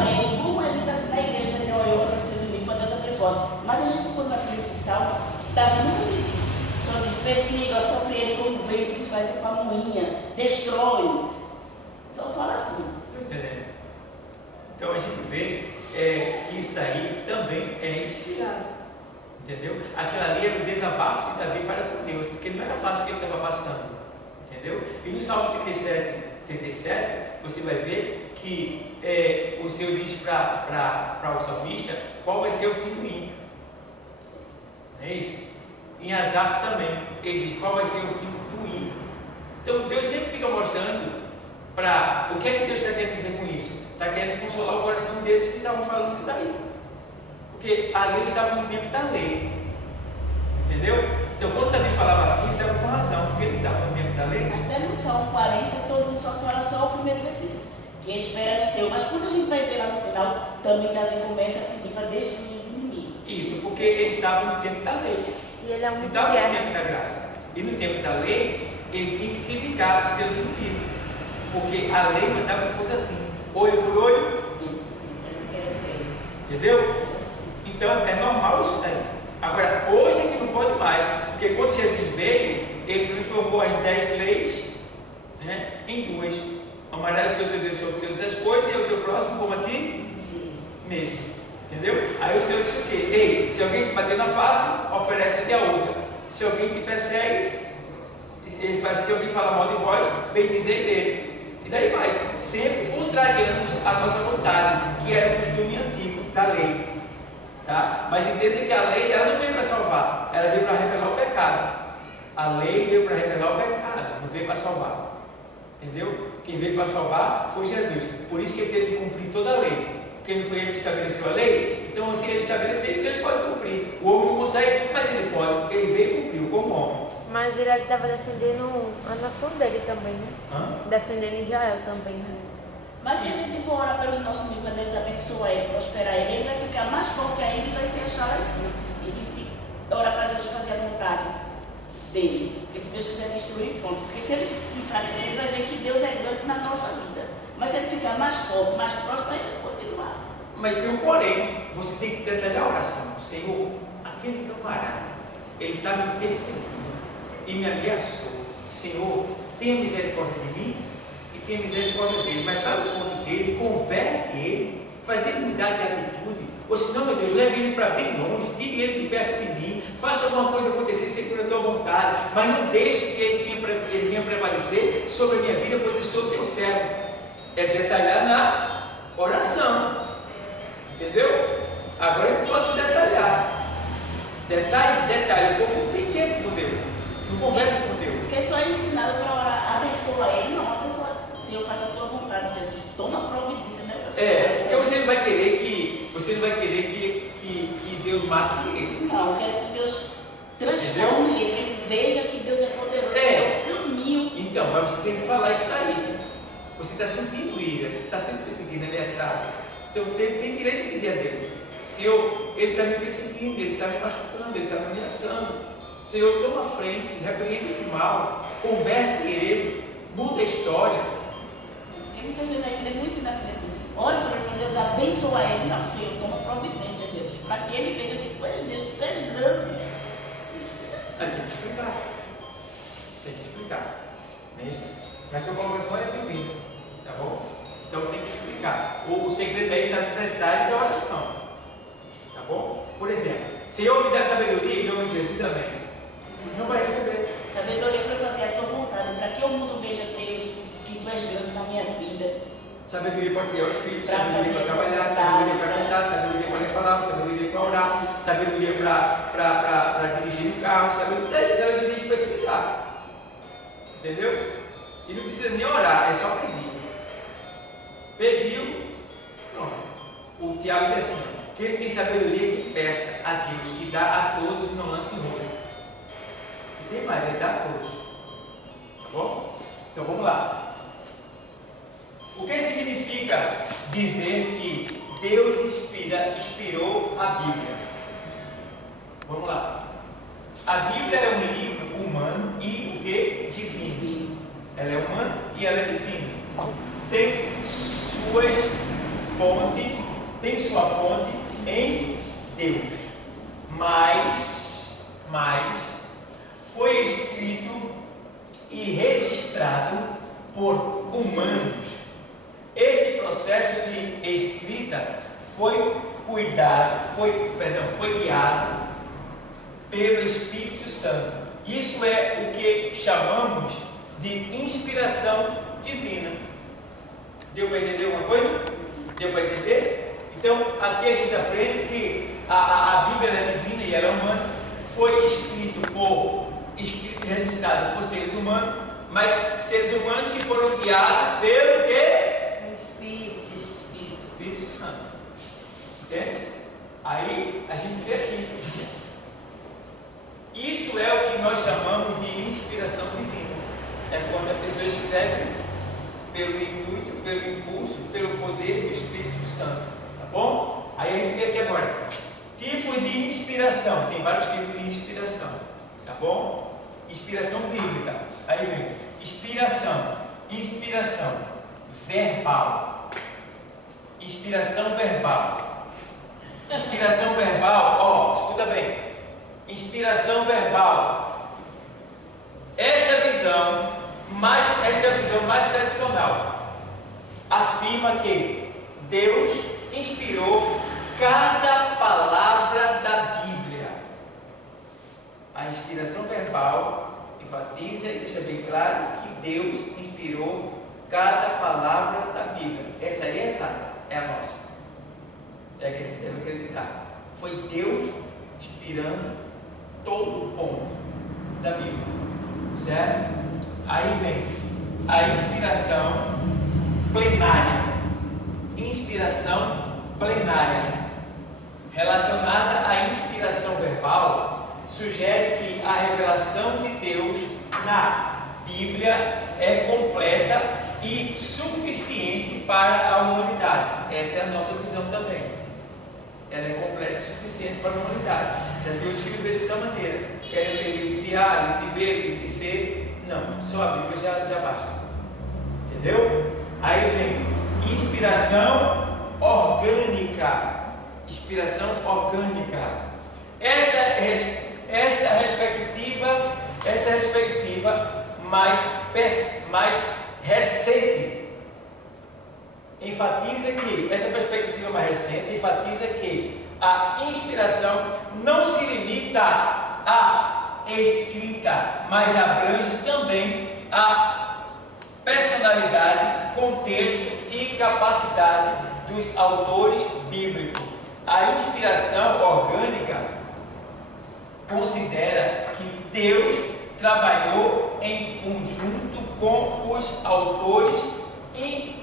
ele, como ele está assim na igreja, ele olha para os seus inimigos, para Deus abençoar. Mas a gente, quando vai para o cristal, Davi nunca diz isso. Só diz, persiga, sopre ele como um vento que vai para a moinha, destrói. Só fala assim. Estou entendendo? Então a gente vê que isso daí também é inspirado. Entendeu? Aquilo ali era o desabafo de Davi para com Deus, porque não era fácil o que ele estava passando. Entendeu? E no Salmo 37, você vai ver que o Senhor diz para o salmista qual vai ser o fim do ímpio. Não é isso? Em Asaf também, ele diz qual vai ser o fim do ímpio. Então Deus sempre fica mostrando para o que é que Deus está querendo dizer com isso. Está querendo consolar o coração desses que estavam falando isso daí. Porque ali eles estavam no tempo da lei. Entendeu? Então quando Davi falava assim, ele estava com razão, porque ele estava no tempo da lei. Até no Salmo 40, todo mundo só fala só o primeiro versículo, que espera no Senhor. Mas quando a gente vai ver lá no final, também Davi começa a pedir para destruir os inimigos. Isso, porque eles estavam no tempo da lei. E ele é um Não muito estava no guerra. tempo da graça. E no tempo da lei, ele tinha que se vingar dos seus inimigos. Porque a lei mandava que fosse assim, olho por olho, entendeu? Então é normal isso daí. Agora, hoje é que não pode mais, porque quando Jesus veio, ele transformou as 10 leis, né, em 2. Amarás o seu Deus sobre todas as coisas e o teu próximo como a ti mesmo. Entendeu? Aí o Senhor disse o quê? Ei, se alguém te bater na face, oferece-lhe a outra. Se alguém te persegue, ele faz, se alguém falar mal de vós, bendizei dele. E daí vai, sempre contrariando a nossa vontade, que era o costume antigo da lei. Tá? Mas entenda que a lei ela não veio para salvar, ela veio para revelar o pecado. A lei veio para revelar o pecado, não veio para salvar. Entendeu? Quem veio para salvar foi Jesus. Por isso que ele teve que cumprir toda a lei. Porque não foi ele que estabeleceu a lei, então se ele estabeleceu, então ele pode cumprir. O homem não consegue, mas ele pode. Ele veio e cumpriu como homem. Mas ele estava defendendo a nação dele também, né? Defendendo Israel também, né? Mas se a gente for orar pelos nossos inimigos, para Deus abençoar ele, prosperar ele, ele vai ficar mais forte ainda e vai se achar lá em cima. E a gente tem que orar para Jesus fazer a vontade dele. Porque se Deus quiser destruir, pronto. Porque se ele se enfraquecer, ele vai ver que Deus é grande na nossa vida. Mas se ele ficar mais forte, mais próximo, ele vai continuar. Mas tem um porém, você tem que detalhar a oração. Senhor, aquele camarada, ele está me perseguindo e me ameaçou. Senhor, tenha misericórdia de mim e tenha misericórdia dele. Mas vai no fundo dele, converte ele, faz ele mudar de atitude. Ou senão, meu Deus, leve ele para bem longe, tire ele de perto de mim, faça alguma coisa acontecer segundo a tua vontade, mas não deixe que ele venha prevalecer sobre a minha vida, pois eu sou teu servo. É detalhar na oração. Entendeu? Agora eu posso detalhar. Detalhe. O povo não tem tempo com Deus. Não conversa com Deus. Porque só é ensinado para orar, abençoa ele, não, abençoa. Senhor, faça a tua vontade, Jesus. Toma providência nessa situação. Porque você não vai querer que Deus mate ele. Não, eu quero que Deus transforme ele, que ele veja que Deus é poderoso. É o caminho. Então, mas você tem que falar isso daí. Você está sentindo ira, está sempre perseguindo, ameaçado. Então tem direito de pedir a Deus. Senhor, ele está me perseguindo, ele está me machucando, ele está me ameaçando. Senhor, toma a frente, repreende esse mal, converte ele, muda a história. Porque muitas vezes na igreja não ensina assim, ore por ele, para Deus abençoar ele. Não, Senhor, toma providência, Jesus, para que ele veja que tu és Deus, tu és grande. Aí tem que explicar. Tem que explicar. Não é isso? Mas sua colocação é bem-vinda, tá bom? Então tem que explicar. O segredo aí está no detalhe da oração. Tá bom? Por exemplo, Senhor, me dá sabedoria em nome de Jesus, amém. Não vai receber. Sabedoria para fazer a tua vontade, para que o mundo veja Deus, que tu és grande na minha vida. Sabedoria para criar os filhos, Pra sabedoria para trabalhar, sabedoria para cantar, sabedoria para ler palavras, sabedoria para orar, sabedoria para dirigir o carro, sabedoria de especificar. Entendeu? E não precisa nem orar, é só pedir. Pediu, pronto. O Tiago diz assim: quem tem sabedoria que peça a Deus, que dá a todos e não lança em rosto. E tem mais, ele dá a todos. Tá bom? Então vamos lá. O que significa dizer que Deus inspirou a Bíblia? Vamos lá. A Bíblia é um livro humano e o que? Divino. Ela é humana e ela é divina. Tem sua fonte em Deus. Mas foi escrito e registrado por humanos. Este processo de escrita foi guiado pelo Espírito Santo. Isso é o que chamamos de inspiração divina. Deu para entender alguma coisa? Deu para entender? Então, aqui a gente aprende que a Bíblia é divina e ela é humana. foi escrito e registrado por seres humanos, mas seres humanos que foram guiados pelo quê? Espírito Santo. Entende? Aí a gente vê aqui. Isso é o que nós chamamos de inspiração divina. É quando a pessoa escreve pelo intuito, pelo impulso, pelo poder do Espírito Santo. Tá bom? Aí a gente vê aqui agora. Tipos de inspiração. Tem vários tipos de inspiração. Tá bom? Inspiração bíblica. Aí vem. Inspiração verbal. Inspiração verbal. Inspiração verbal, ó, escuta bem. Inspiração verbal. Esta visão mais tradicional afirma que Deus inspirou cada palavra da Bíblia. A inspiração verbal enfatiza e deixa bem claro que Deus inspirou cada palavra da Bíblia. Essa aí é a nossa. É que a gente deve acreditar. Foi Deus inspirando todo o ponto da Bíblia. Certo? Aí vem a inspiração plenária. Inspiração plenária. Relacionada à inspiração verbal, sugere que a revelação de Deus na Bíblia é completa e suficiente para a humanidade. Essa é a nossa visão também. Ela é completa e suficiente para a humanidade. Já tem escrito dessa maneira. Querem ler livro de A, livro de B, livro de C. Não, só a Bíblia já basta. Entendeu? Aí vem inspiração orgânica. Inspiração orgânica. Essa perspectiva mais recente enfatiza que a inspiração não se limita à escrita, mas abrange também a personalidade, contexto e capacidade dos autores bíblicos. A inspiração orgânica considera que Deus trabalhou em conjunto com os autores e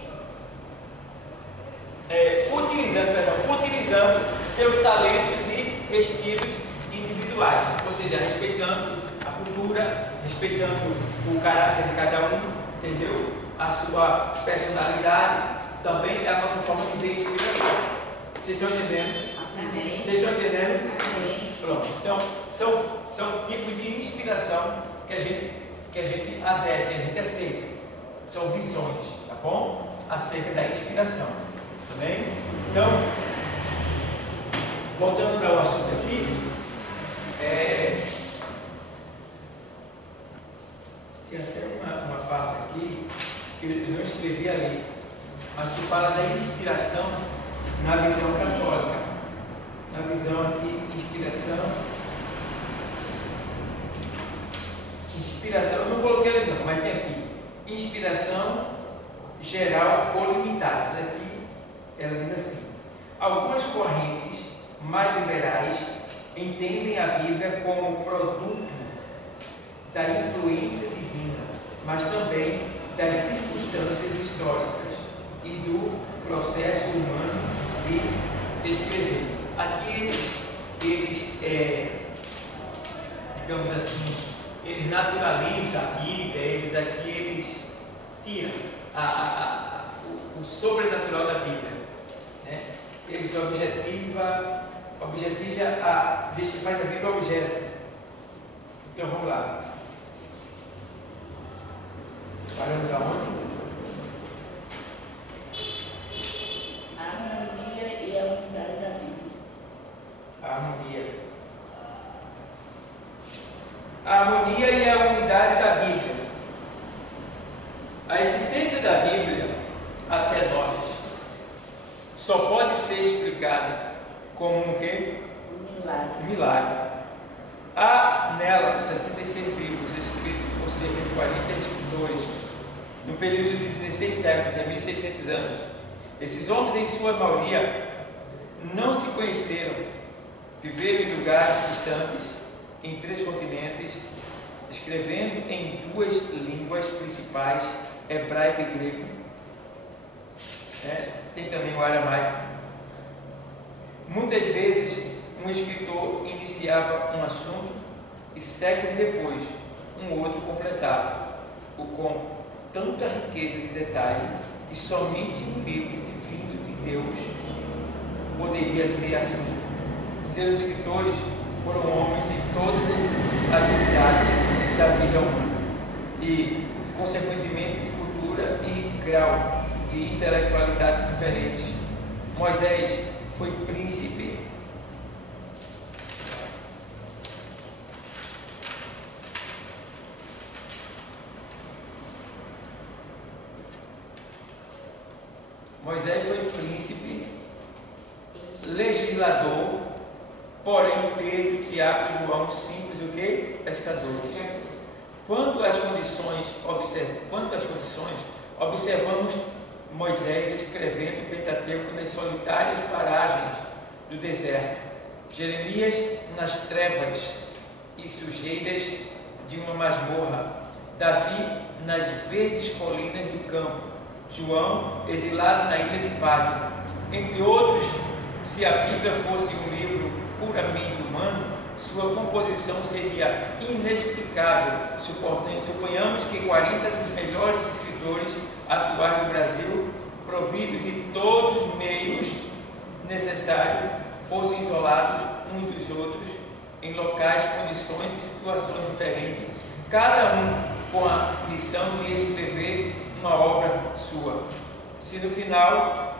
utilizando seus talentos e estilos individuais, ou seja, respeitando a cultura, respeitando o caráter de cada um, entendeu? A sua personalidade, também é a nossa forma de ver inspiração. Vocês estão entendendo? Amém. Vocês estão entendendo? Amém. Pronto. Então, são tipos de inspiração que a gente adere, que a gente aceita. São visões, tá bom? Acerca da inspiração. Tá bem? Então, voltando para o assunto aqui, tem até uma parte aqui que eu não escrevi ali, mas que fala da inspiração na visão católica. Na visão aqui, inspiração, eu não coloquei ali não, mas tem aqui, inspiração geral ou limitada. Isso daqui, ela diz assim: algumas correntes mais liberais entendem a Bíblia como produto da influência divina, mas também das circunstâncias históricas e do processo humano de escrever. Aqui eles digamos assim, eles naturalizam a Bíblia, eles tiram o sobrenatural da Bíblia, né? Eles objetiva faz a Bíblia objeto. Então vamos lá. Paramos aonde? A harmonia e a unidade da Bíblia. A harmonia e a unidade da Bíblia. A existência da Bíblia até nós só pode ser explicada como um quê? Um Milagre. Há nela 66 livros escritos por cerca de 40 escritores no período de 16 séculos, de 1600 anos. Esses homens, em sua maioria, não se conheceram, viveram em lugares distantes em 3 continentes, escrevendo em 2 línguas principais, hebraico e grego. Tem também o aramaico. Muitas vezes, um escritor iniciava um assunto e séculos depois, um outro completava, com tanta riqueza de detalhe que somente um livro vindo de Deus poderia ser assim. Seus escritores foram homens de todas as atividades da vida humana e, consequentemente, de cultura e grau de intelectualidade diferentes. Moisés foi príncipe legislador, porém Pedro, Tiago e João, simples o quê? Pescadores. Quanto às condições, observamos Moisés escrevendo o Pentateuco nas solitárias paragens do deserto, Jeremias nas trevas e sujeiras de uma masmorra, Davi nas verdes colinas do campo, João exilado na ilha de Patmos, entre outros. Se a Bíblia fosse um livro puramente humano, sua composição seria inexplicável. Suponhamos que 40 dos melhores escritores atuais do Brasil, providos de todos os meios necessários, fossem isolados uns dos outros em locais, condições e situações diferentes, cada um com a missão de escrever uma obra sua. Se no final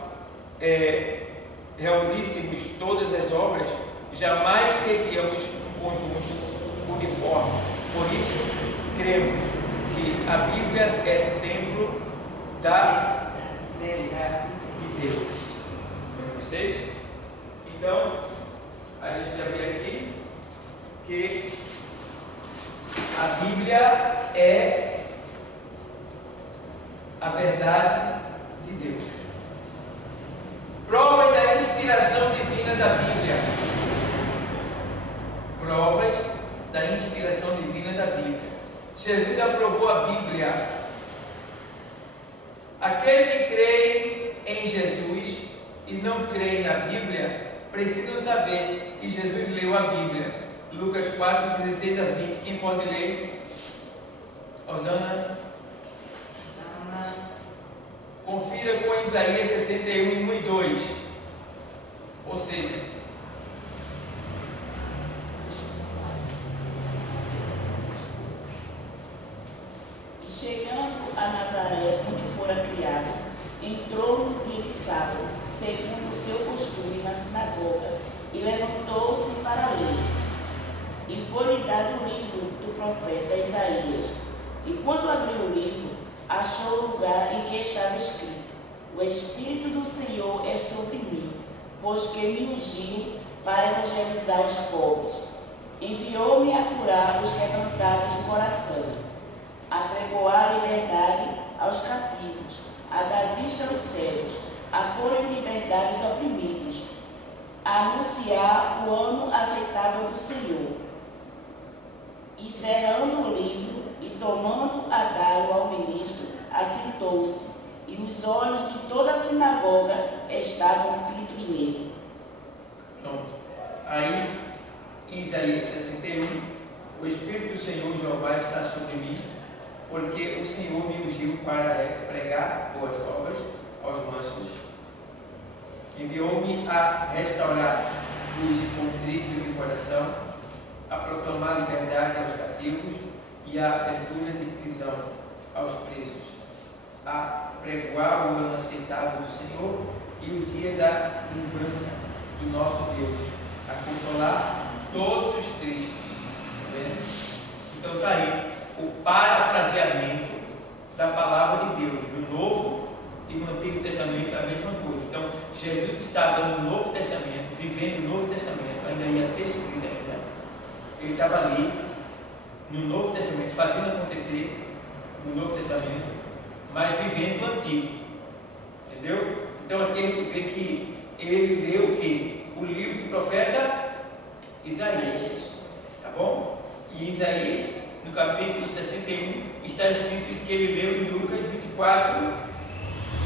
reuníssemos todas as obras, jamais teríamos um conjunto uniforme. Por isso, cremos que a Bíblia é templo da verdade de Deus. Vocês? Então, a gente já vê aqui que a Bíblia é a verdade de Deus. Provas da inspiração divina da Bíblia. Provas da inspiração divina da Bíblia. Jesus aprovou a Bíblia. Aquele que crê em Jesus e não crê na Bíblia, precisam saber que Jesus leu a Bíblia. Lucas 4, 16 a 20. Quem pode ler? Osana. Confira com Isaías 61, 1 e 2. Ou seja, e chegando a Nazaré, onde fora criado, entrou no dia de sábado, segundo o seu costume, na sinagoga, e levantou-se para ler. E foi-lhe dado o livro do profeta Isaías. E quando abriu o livro, achou o lugar em que estava escrito: o Espírito do Senhor é sobre mim, pois que me ungiu para evangelizar os pobres. Enviou-me a curar os quebrantados do coração, a pregoar liberdade aos cativos, a dar vista aos cegos, a pôr em liberdade os oprimidos, a anunciar o ano aceitável do Senhor. E cerrando o livro e tomando a dá-lo ao ministro, assentou-se, e os olhos de toda a sinagoga estavam fitos nele. Pronto. Aí, em Isaías 61, o Espírito do Senhor Jeová está sobre mim, porque o Senhor me ungiu para pregar boas novas aos mansos. Enviou-me a restaurar os contritos de coração, a proclamar liberdade aos cativos e a abertura de prisão aos presos, a pregoar o ano aceitável do Senhor e o dia da vingança do nosso Deus, a consolar todos os tristes. Então está aí o parafraseamento da palavra de Deus, no Novo e no Antigo Testamento, a mesma coisa. Então Jesus estava no Novo Testamento, vivendo o Novo Testamento, ainda ia ser escrito ainda. Ele estava ali no Novo Testamento, fazendo acontecer no Novo Testamento, mas vivendo o Antigo. Entendeu? Então aqui a gente vê que ele leu o quê? O livro do profeta Isaías. Tá bom? E Isaías, no capítulo 61, está escrito isso que ele leu em Lucas 24,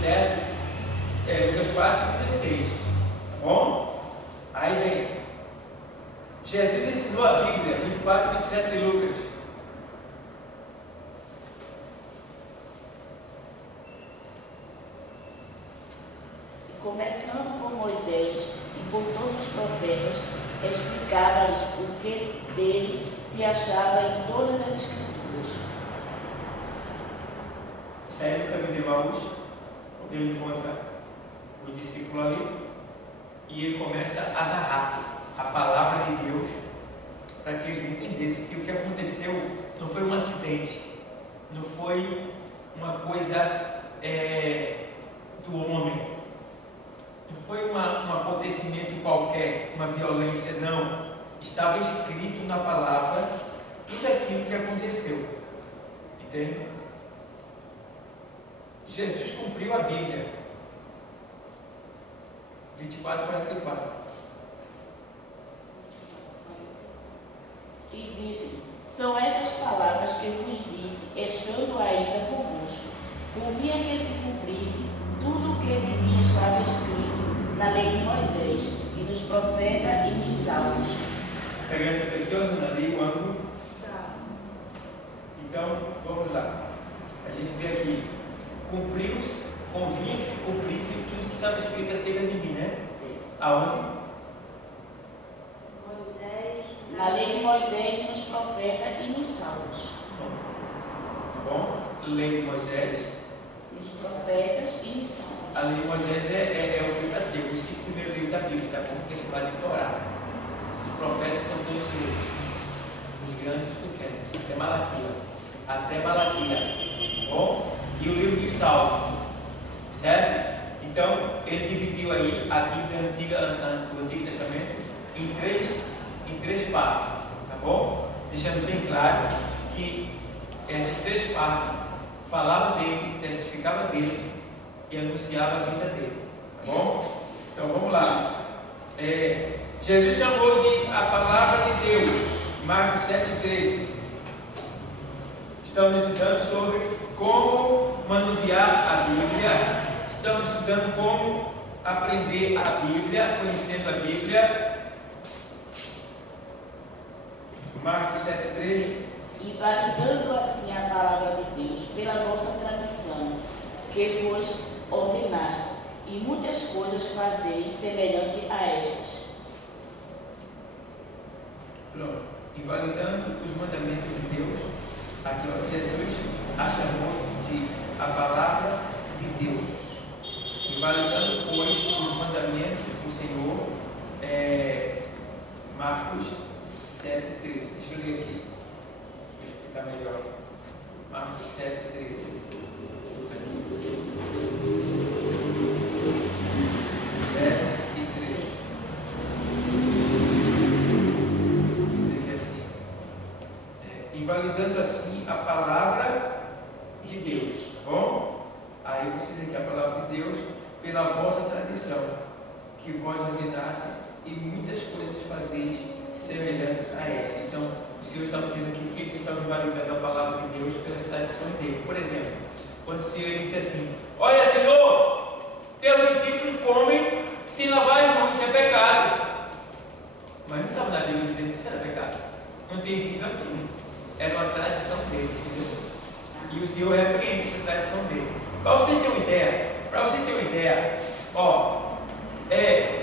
certo? Lucas 4, 16. Tá bom? Aí vem. Jesus ensinou a Bíblia, 24, 27 de Lucas. Começando por Moisés e por todos os profetas, explicava-lhes o que dele se achava em todas as Escrituras. Sai no caminho de Emaús, onde ele encontra o discípulo ali, e ele começa a narrar a palavra de Deus, para que eles entendessem que o que aconteceu não foi um acidente, não foi uma coisa do homem, não foi um acontecimento qualquer, uma violência, não. Estava escrito na palavra tudo aquilo que aconteceu. Entende? Jesus cumpriu a Bíblia. 24, 44. E disse: são estas palavras que vos disse, estando ainda convosco. Convinha que se cumprisse tudo o que de mim estava escrito na lei de Moisés, e nos profetas e nos salmos. Pegando precioso na lei, o ângulo. Então, vamos lá. A gente vê aqui. Convinha que se cumprisse tudo que estava escrito acerca de mim, né? Aonde? Moisés. Na lei de Moisés, nos profetas e nos salmos. Bom, lei de Moisés. Nos profetas e nos salmos. A lei de Moisés é o Pentateuco, os 5 primeiros livros da Bíblia, tá bom? Que é chamado de Torá. Os profetas são todos eles, os grandes e os pequenos, até Malaquia, bom? E o livro dos Salmos, certo? Então, ele dividiu aí a Bíblia antiga, o Antigo Testamento em três partes, tá bom? Deixando bem claro que essas 3 partes falavam dele, testificavam dele e anunciava a vida dele, tá bom? Então vamos lá. Jesus chamou de a palavra de Deus, Marcos 7,13. Estamos estudando sobre como manusear a Bíblia, estamos estudando como aprender a Bíblia, conhecendo a Bíblia. Marcos 7,13. E validando assim a palavra de Deus pela vossa tradição, que vos ordenaste, e muitas coisas fazeis semelhante a estas. Pronto. E validando os mandamentos de Deus, aqui ó, Jesus a chamou de a palavra de Deus. E validando, pois, os mandamentos do Senhor, Marcos 7,13. Deixa eu ler aqui, vou explicar melhor. Marcos 7,13. 7:13. Diz aqui assim: e validando assim a palavra de Deus, tá bom? Aí você vê que a palavra de Deus, pela vossa tradição, que vós ordenastes, e muitas coisas fazeis semelhantes a esta. Então, o Senhor está dizendo aqui que vocês estão validando a palavra de Deus pelas tradições dele. Por exemplo, quando o Senhor diz assim: olha, Senhor, teus discípulos comem sem lavar as mãos, isso é pecado. Mas não estava na Bíblia dizendo que isso era pecado. Não tem esse cantinho. Era uma tradição dele, entendeu? E o Senhor repreende essa tradição dele. Para vocês terem uma ideia, ó,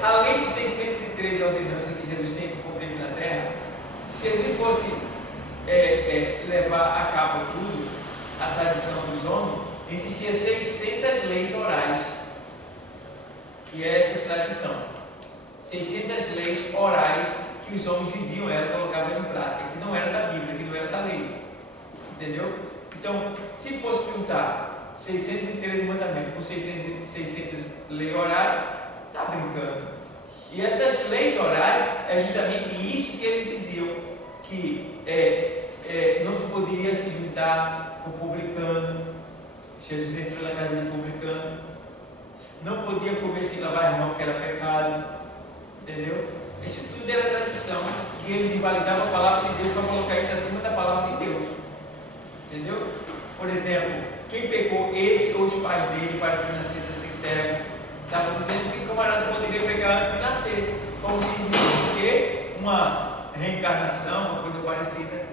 além dos 613 ordenanças que Jesus sempre cumpriu na terra, se ele fosse levar a cabo tudo, a tradição dos homens, existia 600 leis orais. E é essa tradição. 600 leis orais que os homens viviam, colocavam em prática, que não era da Bíblia, que não era da lei. Entendeu? Então, se fosse juntar 613 mandamentos com 600 leis orais, está brincando. E essas leis orais é justamente isso que eles diziam, que não se poderia se juntar com o publicano. Jesus entrou na casa do publicano. Não podia comer sem lavar as mãos, que era pecado. Entendeu? Isso tudo tudo era tradição, que eles invalidavam a palavra de Deus para colocar isso acima da palavra de Deus. Entendeu? Por exemplo, quem pegou ele ou os pais dele para que nascesse assim cego, estava dizendo que o camarada poderia pegar antes de nascer, como se existisse que uma reencarnação, uma coisa parecida.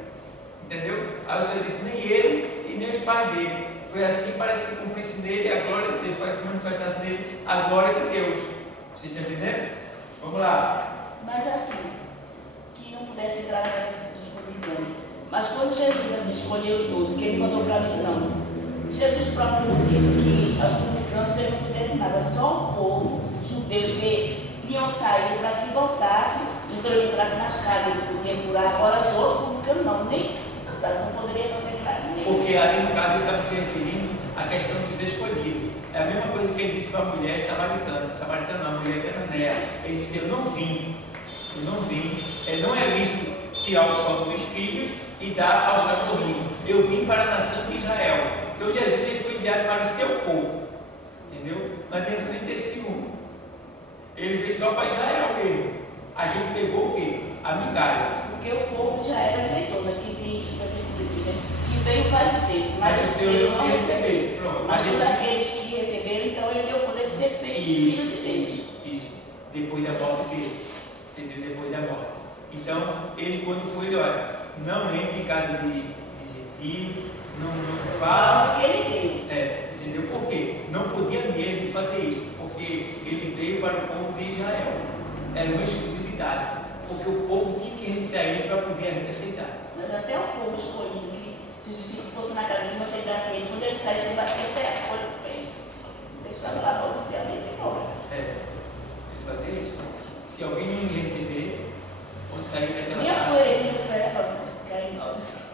Entendeu? Aí o Senhor disse, nem ele e nem os pais dele. Foi assim para que se cumprisse nele a glória de Deus, para que se manifestasse nele a glória de Deus. Vocês estão entendendo? Vamos lá. Mas assim, que não pudesse entrar dos publicanos. Mas quando Jesus assim, escolheu os 12, que ele mandou para a missão, Jesus próprio não disse que aos publicanos ele não fizesse nada, só o povo, os judeus que tinham saído para que voltassem, então ele entrasse nas casas, ele podia curar. Agora os outros publicanos não, nem passasse, não poderia fazer nada. Porque ali no caso ele estava se referindo à questão dos escolhidos. É a mesma coisa que ele disse para a mulher samaritana não, a mulher cananeia. Ele disse, eu não vim, não é lícito tirar o pão dos filhos e dar aos cachorrinhos. Eu vim para a nação de Israel. Então Jesus ele foi enviado para o seu povo, entendeu? Mas dentro nem ter ciúme. Ele veio só para Israel mesmo. A gente pegou o quê? A migalha. Porque o povo já era azeitona, que veio para os seus, mas os seus não receberam. Mas todos aqueles que receberam, então ele deu o poder de ser feito filho de Deus. Isso, depois da morte dele, entendeu? Depois da morte. Então, ele quando foi, ele olha, não entre em casa de gentil, não fala. Porque ele deu. Entendeu? Por quê? Não podia mesmo fazer isso, porque ele veio para o povo de Israel. Era uma exclusividade, porque o povo tinha que rejeitar ele para poder a gente aceitar. Mas até o povo escolhido, que se os discípulos fossem na casa de não aceitassem ele, quando ele saísse, ele batia o pé, a folha do pé. Deixava lá para você a mesa e embora. Ele fazia isso. Se alguém não lhe receber, quando sair daquela nem a poeirinha do pé levava, cair em nós.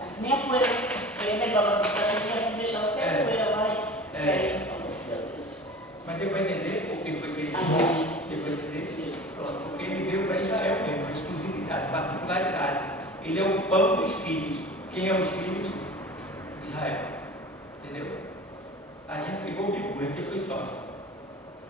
Assim, nem a poeira levava assim, para dizer assim, deixava até a poeira lá e cair em nós. Mas deu para entender por que foi que ele Amém. Deu para entender? Pronto, porque ele veio para Israel mesmo, uma exclusividade, particularidade. Ele é o pão dos filhos. Quem é os filhos? Israel. Entendeu? A gente pegou o bico, porque foi só.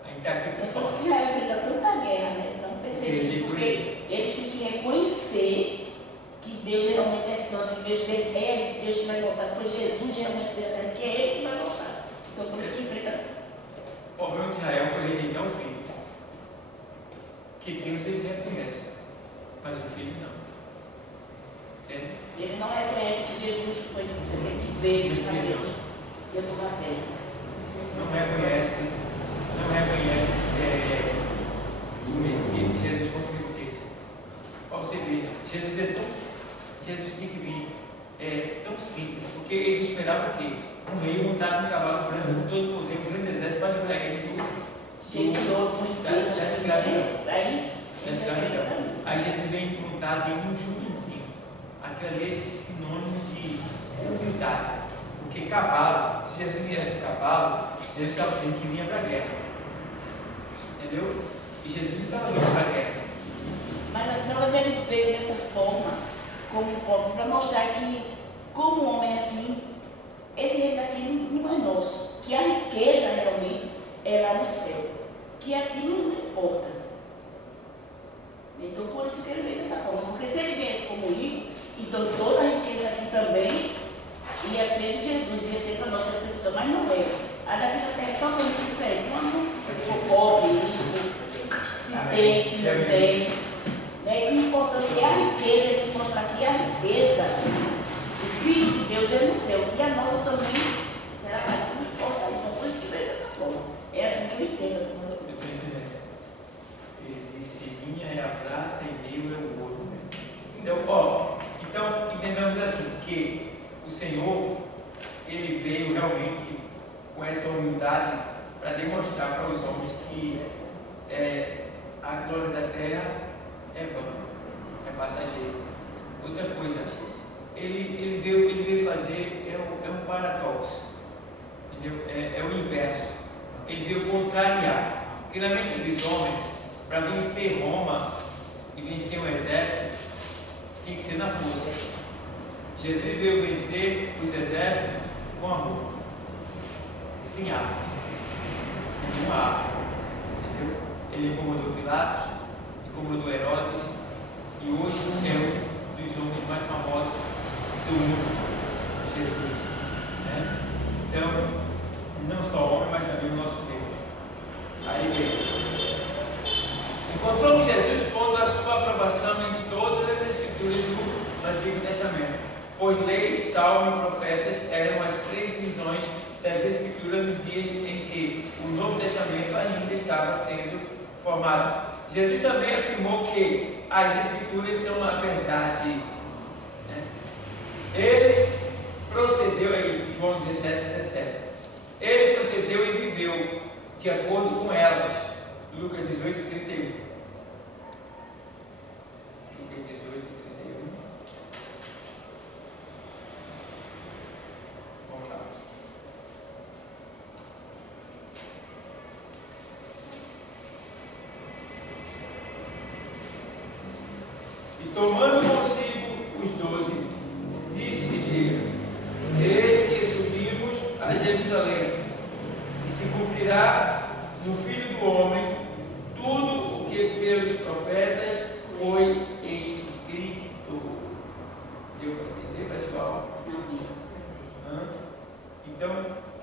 A gente está aqui com Por só. isso que Israel enfrenta tanta guerra, né? Então percebi, porque eles têm que reconhecer que Deus realmente é santo, que Deus é Deus que vai voltar, que foi Jesus realmente veio até, que é Ele que vai voltar. Então por isso que enfrenta. O problema de Israel foi rejeitar o filho. Que Deus eles reconhecem, mas o filho não. Ele não reconhece que Jesus foi aquele que veio fazer dentro da terra. Não reconhece o Messias, Jesus como Messias. Para você ver, Jesus tinha que vir tão simples, porque eles esperavam o quê? Um rei montado no cavalo branco, com todo o poder, com um grande exército para livrar ele cheio de ouro, com riqueza, da escravidão. Aí Aí Jesus vem montado em um jumentinho. Aquilo ali é sinônimo de humildade. Porque cavalo, se Jesus viesse no cavalo, Jesus estava dizendo que vinha para a guerra. Entendeu? E Jesus não estava vindo para a guerra. mas assim, talvez ele veio dessa forma, como um pobre, para mostrar que, como um homem assim, esse reino aqui não é nosso. Que a riqueza realmente é lá no céu. Que aqui não importa. Então, por isso que ele veio dessa forma. Porque se ele viesse como rico, então toda a riqueza aqui também ia ser de Jesus, ia ser para a nossa recepção. Mas não é. A daqui da terra é totalmente diferente. Não se for pobre, rico, se tem, se não tem. Né? E o importante é a riqueza, ele mostrar que a riqueza, o Filho de Deus é no céu. E a nossa também será mais. Não importa isso. Por isso que veio dessa forma. É assim que eu entendo assim, mais ou menos. Ele disse: minha é a prata e meu é o ouro. Então, então entendemos assim que o Senhor ele veio realmente com essa humildade para demonstrar para os homens que a glória da terra é vã, é passageira. Outra coisa, ele veio fazer um paradoxo, entendeu? É o inverso. Ele veio contrariar, porque na mente dos homens, para vencer Roma e vencer um exército, tinha que ser na força. Jesus veio vencer os exércitos com amor, sem arma, sem nenhuma arma, entendeu? Ele incomodou Pilatos, como o do Herodes, e hoje é um dos homens mais famosos do mundo, Jesus. Né? Então, não só homem, mas também o nosso Deus. Aí vem. Encontramos Jesus pondo a sua aprovação em todas as escrituras do Antigo Testamento, pois leis, salmos e profetas eram as três visões das escrituras no dia em que o Novo Testamento ainda estava sendo formado. Jesus também afirmou que as escrituras são a verdade. Né? Ele procedeu aí, João 17. Ele procedeu e viveu de acordo com elas. Lucas 18:31. Lucas 18:31. Vamos lá. E tomando consigo os 12, disse-lhe: eis que subimos a Jerusalém, e se cumprirá no Filho do Homem tudo o que pelos profetas foi escrito. Deu para entender, pessoal? Então,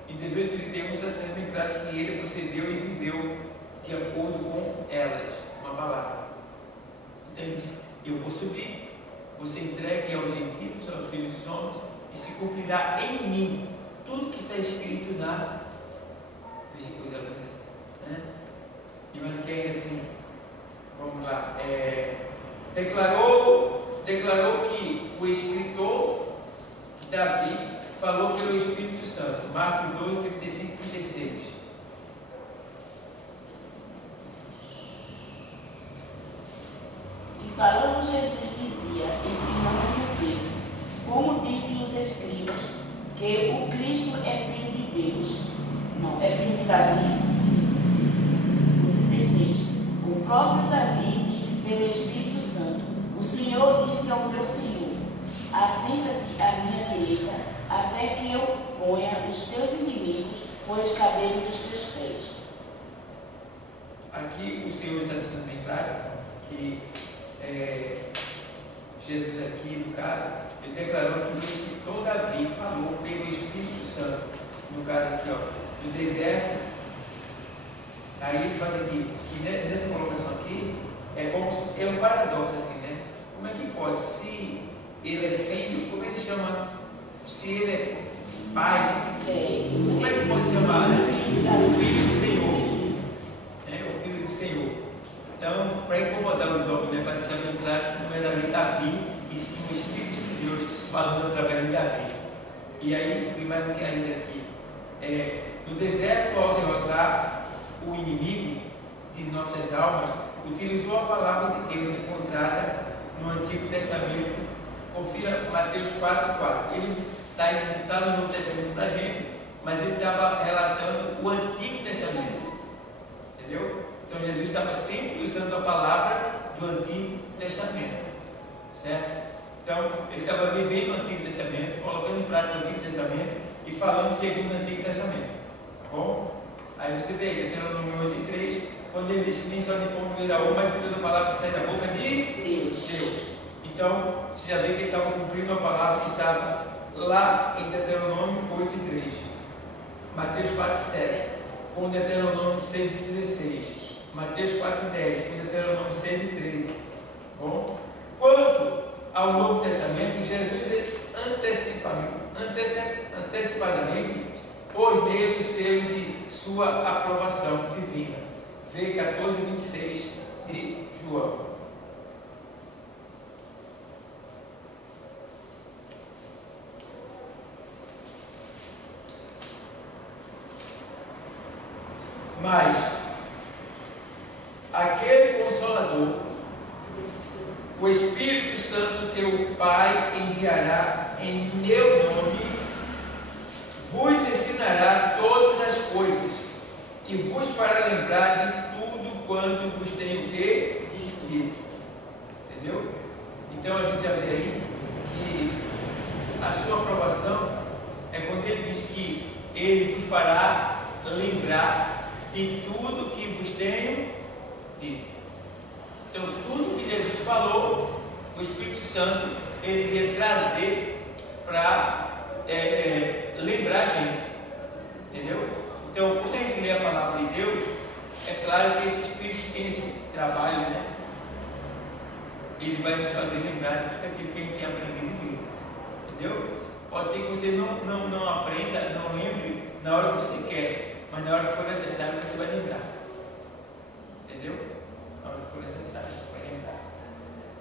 em 18:31 está sendo bem claro que ele procedeu e viveu de acordo com elas, uma palavra. Então ele disse: eu vou subir, você entregue aos gentios, aos filhos dos homens, e se cumprirá em mim tudo que está escrito na. Veja que coisa linda, né? E mas que ainda assim, vamos lá, declarou que o escritor Davi falou pelo Espírito Santo, Marcos 2:35-36. E falando Jesus dizia, ensinando o Pedro, como dizem os escribas, que o Cristo é filho de Deus, não, é filho de Davi. 36. O próprio Davi disse pelo Espírito Santo, o Senhor disse ao meu Senhor, assenta-te à minha direita, até que eu ponha os teus inimigos por escabelo dos teus pés. Aqui o Senhor está sendo bem claro que Jesus aqui, no caso, ele declarou que o escritor Davi falou pelo Espírito Santo, no caso aqui, ó, no deserto. Aí ele fala aqui, e nessa colocação aqui, é um paradoxo assim, né? Como é que pode? Se ele é filho, como ele chama? Se ele é pai, como é que se pode chamar? Né? O filho do Senhor. O filho do Senhor. Então, para incomodar os homens, né, para deixar bem claro que não era Davi, e sim o Espírito de Deus falando através de Davi. E aí, mais do que ainda aqui, no deserto, ao derrotar o inimigo de nossas almas, utilizou a palavra de Deus encontrada no Antigo Testamento. Confira Mateus 4:4. Ele está no Novo Testamento para a gente, mas ele estava relatando o Antigo Testamento. Entendeu? Então Jesus estava sempre usando a palavra do Antigo Testamento. Certo? Então ele estava vivendo o Antigo Testamento, colocando em prática o Antigo Testamento e falando segundo o Antigo Testamento. Tá bom? Aí você vê, Deuteronômio 8:3, quando ele diz que nem só de pão viverá o homem, mas de toda palavra que sai da boca de Deus. Então, você já vê que ele estava cumprindo a palavra que estava lá em Deuteronômio 8:3. Mateus 4:7, com Deuteronômio 6:16. Mateus 4:10, com Deuteronômio 6:13. Bom? Quanto ao Novo Testamento, Jesus antecipadamente pôs nele o selo de sua aprovação divina. Vê 14:26 de João. Mas aquele Consolador, o Espírito Santo que o Pai enviará em meu nome, vos ensinará todas as coisas e vos fará lembrar de tudo quanto vos tenho que dito. Entendeu? Então a gente já vê aí que a sua aprovação é quando ele diz que ele vos fará lembrar de tudo que vos tenho dito. Então, tudo que Jesus falou, o Espírito Santo, ele iria trazer para lembrar a gente, entendeu? Então, quando a gente lê a palavra de Deus, é claro que esse Espírito tem esse trabalho, né? Ele vai nos fazer lembrar de tudo aquilo que a gente tem aprendido em vida, entendeu? Pode ser que você não aprenda, não lembre na hora que você quer, mas na hora que for necessário você vai lembrar, entendeu? Na hora que for necessário você vai lembrar.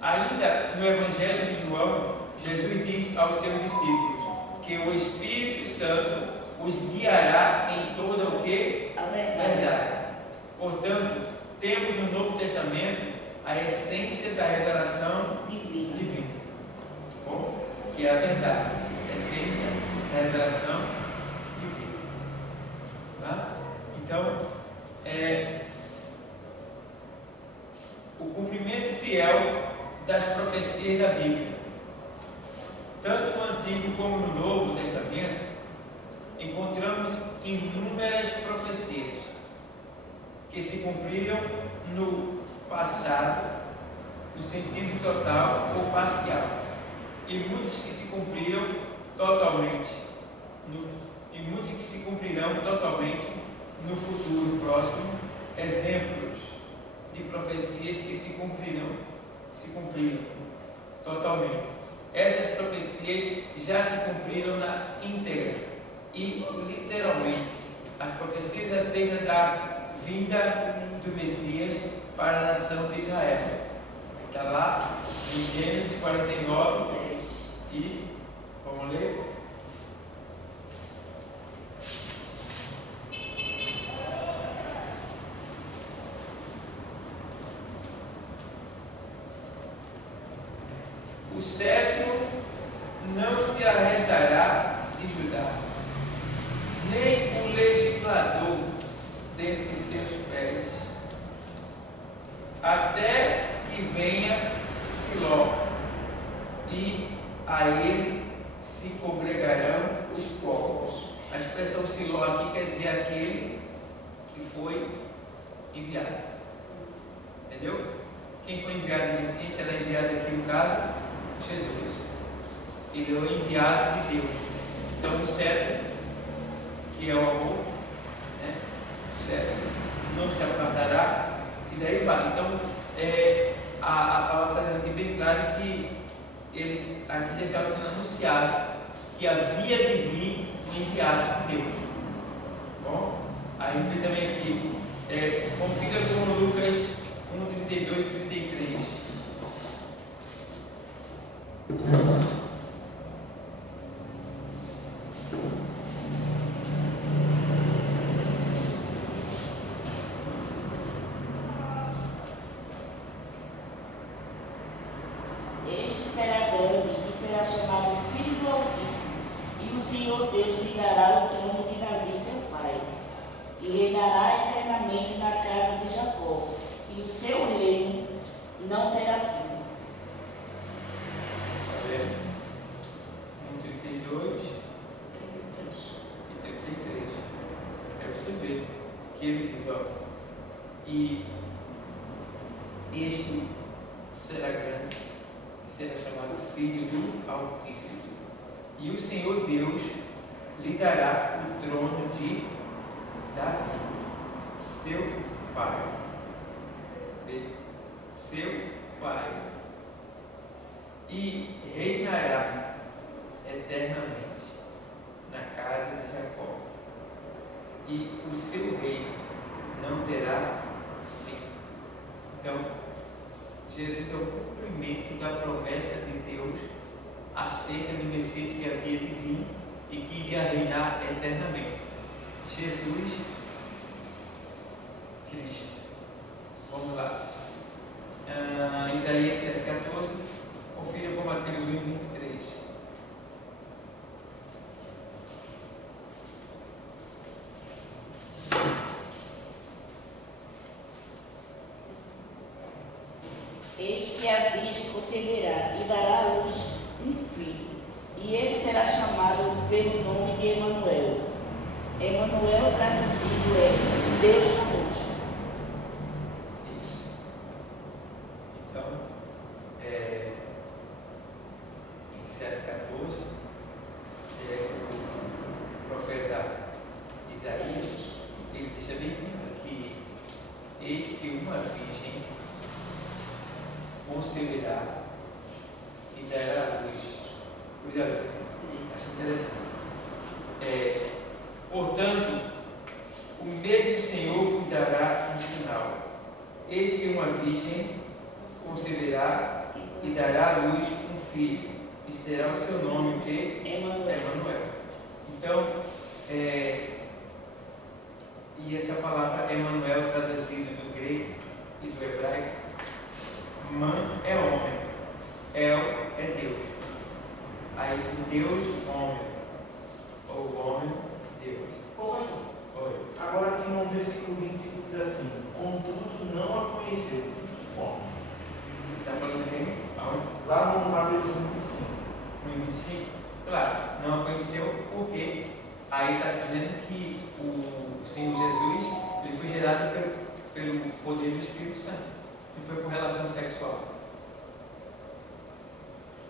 Ainda no Evangelho de João, Jesus diz aos seus discípulos que o Espírito Santo os guiará em toda o que? A verdade. Portanto, temos no Novo Testamento a essência da revelação divina. Bom, que é a verdade. Essência da revelação divina. Tá? Então, o cumprimento fiel das profecias da Bíblia. Tanto no Antigo como no Novo Testamento, encontramos inúmeras profecias que se cumpriram no passado, no sentido total ou parcial, e muitas que se cumpriram totalmente, e muitas que se cumprirão totalmente no futuro próximo. Exemplos de profecias que se cumpriram totalmente. Essas profecias já se cumpriram na íntegra e literalmente. As profecias acerca da vinda do Messias para a nação de Israel. Está lá em Gênesis 49 e vamos ler. O cetro não se arredará de Judá, nem o legislador dentre seus pés, até que venha Siló, e a ele se congregarão os povos. A expressão Siló aqui quer dizer aquele que foi enviado. Entendeu? Quem foi enviado? Quem será enviado aqui no caso? Jesus. Ele é o enviado de Deus. Então o cetro, que é o amor, né? O cetro não se apartará, e daí vai. Então a palavra está dizendo aqui bem claro que ele aqui já estava sendo anunciado que havia de vir um enviado de Deus. Bom, aí vem também aqui, confira com Lucas 1, 32 e 33. Este será grande e será chamado Filho do Altíssimo, e o Senhor Deus lhe dará o trono de Davi seu pai, e reinará eternamente na casa de Jacó, e o seu reino não terá fim. 32 e 33. Aí você vê que ele diz, e este será grande, será chamado Filho do Altíssimo, e o Senhor Deus lhe dará o trono de Davi, seu pai. Seu pai, e reinará eternamente na casa de Jacó, e o seu reino não terá fim. Então, Jesus é o cumprimento da promessa de Deus acerca do Messias que havia de vir e que iria reinar eternamente. Jesus Cristo. Vamos lá. Isaías 7,14. Confira com Mateus 1,23. Eis que a virgem conceberá e dará à luz um filho, e ele será chamado pelo nome de Emanuel. Emanuel traduzido é Deus conosco. conceberá e dará luz. Cuidado, acho interessante. Portanto, o mesmo Senhor vos dará um sinal. Eis que uma virgem conceberá e dará à luz um filho, e será o seu nome, que Emanuel. Então, e essa palavra Emanuel, traduzida do grego e do hebraico, man é homem, El é Deus. Aí Deus, homem, ou homem, Deus. Oi. Agora aqui no versículo 25 diz assim: contudo não a conheceu. De que forma? Está falando de quem? Aonde? Lá no Mateus 25. No 25? Claro, não a conheceu porque aí está dizendo que o Senhor Jesus ele foi gerado pelo poder do Espírito Santo. Não foi por relação sexual.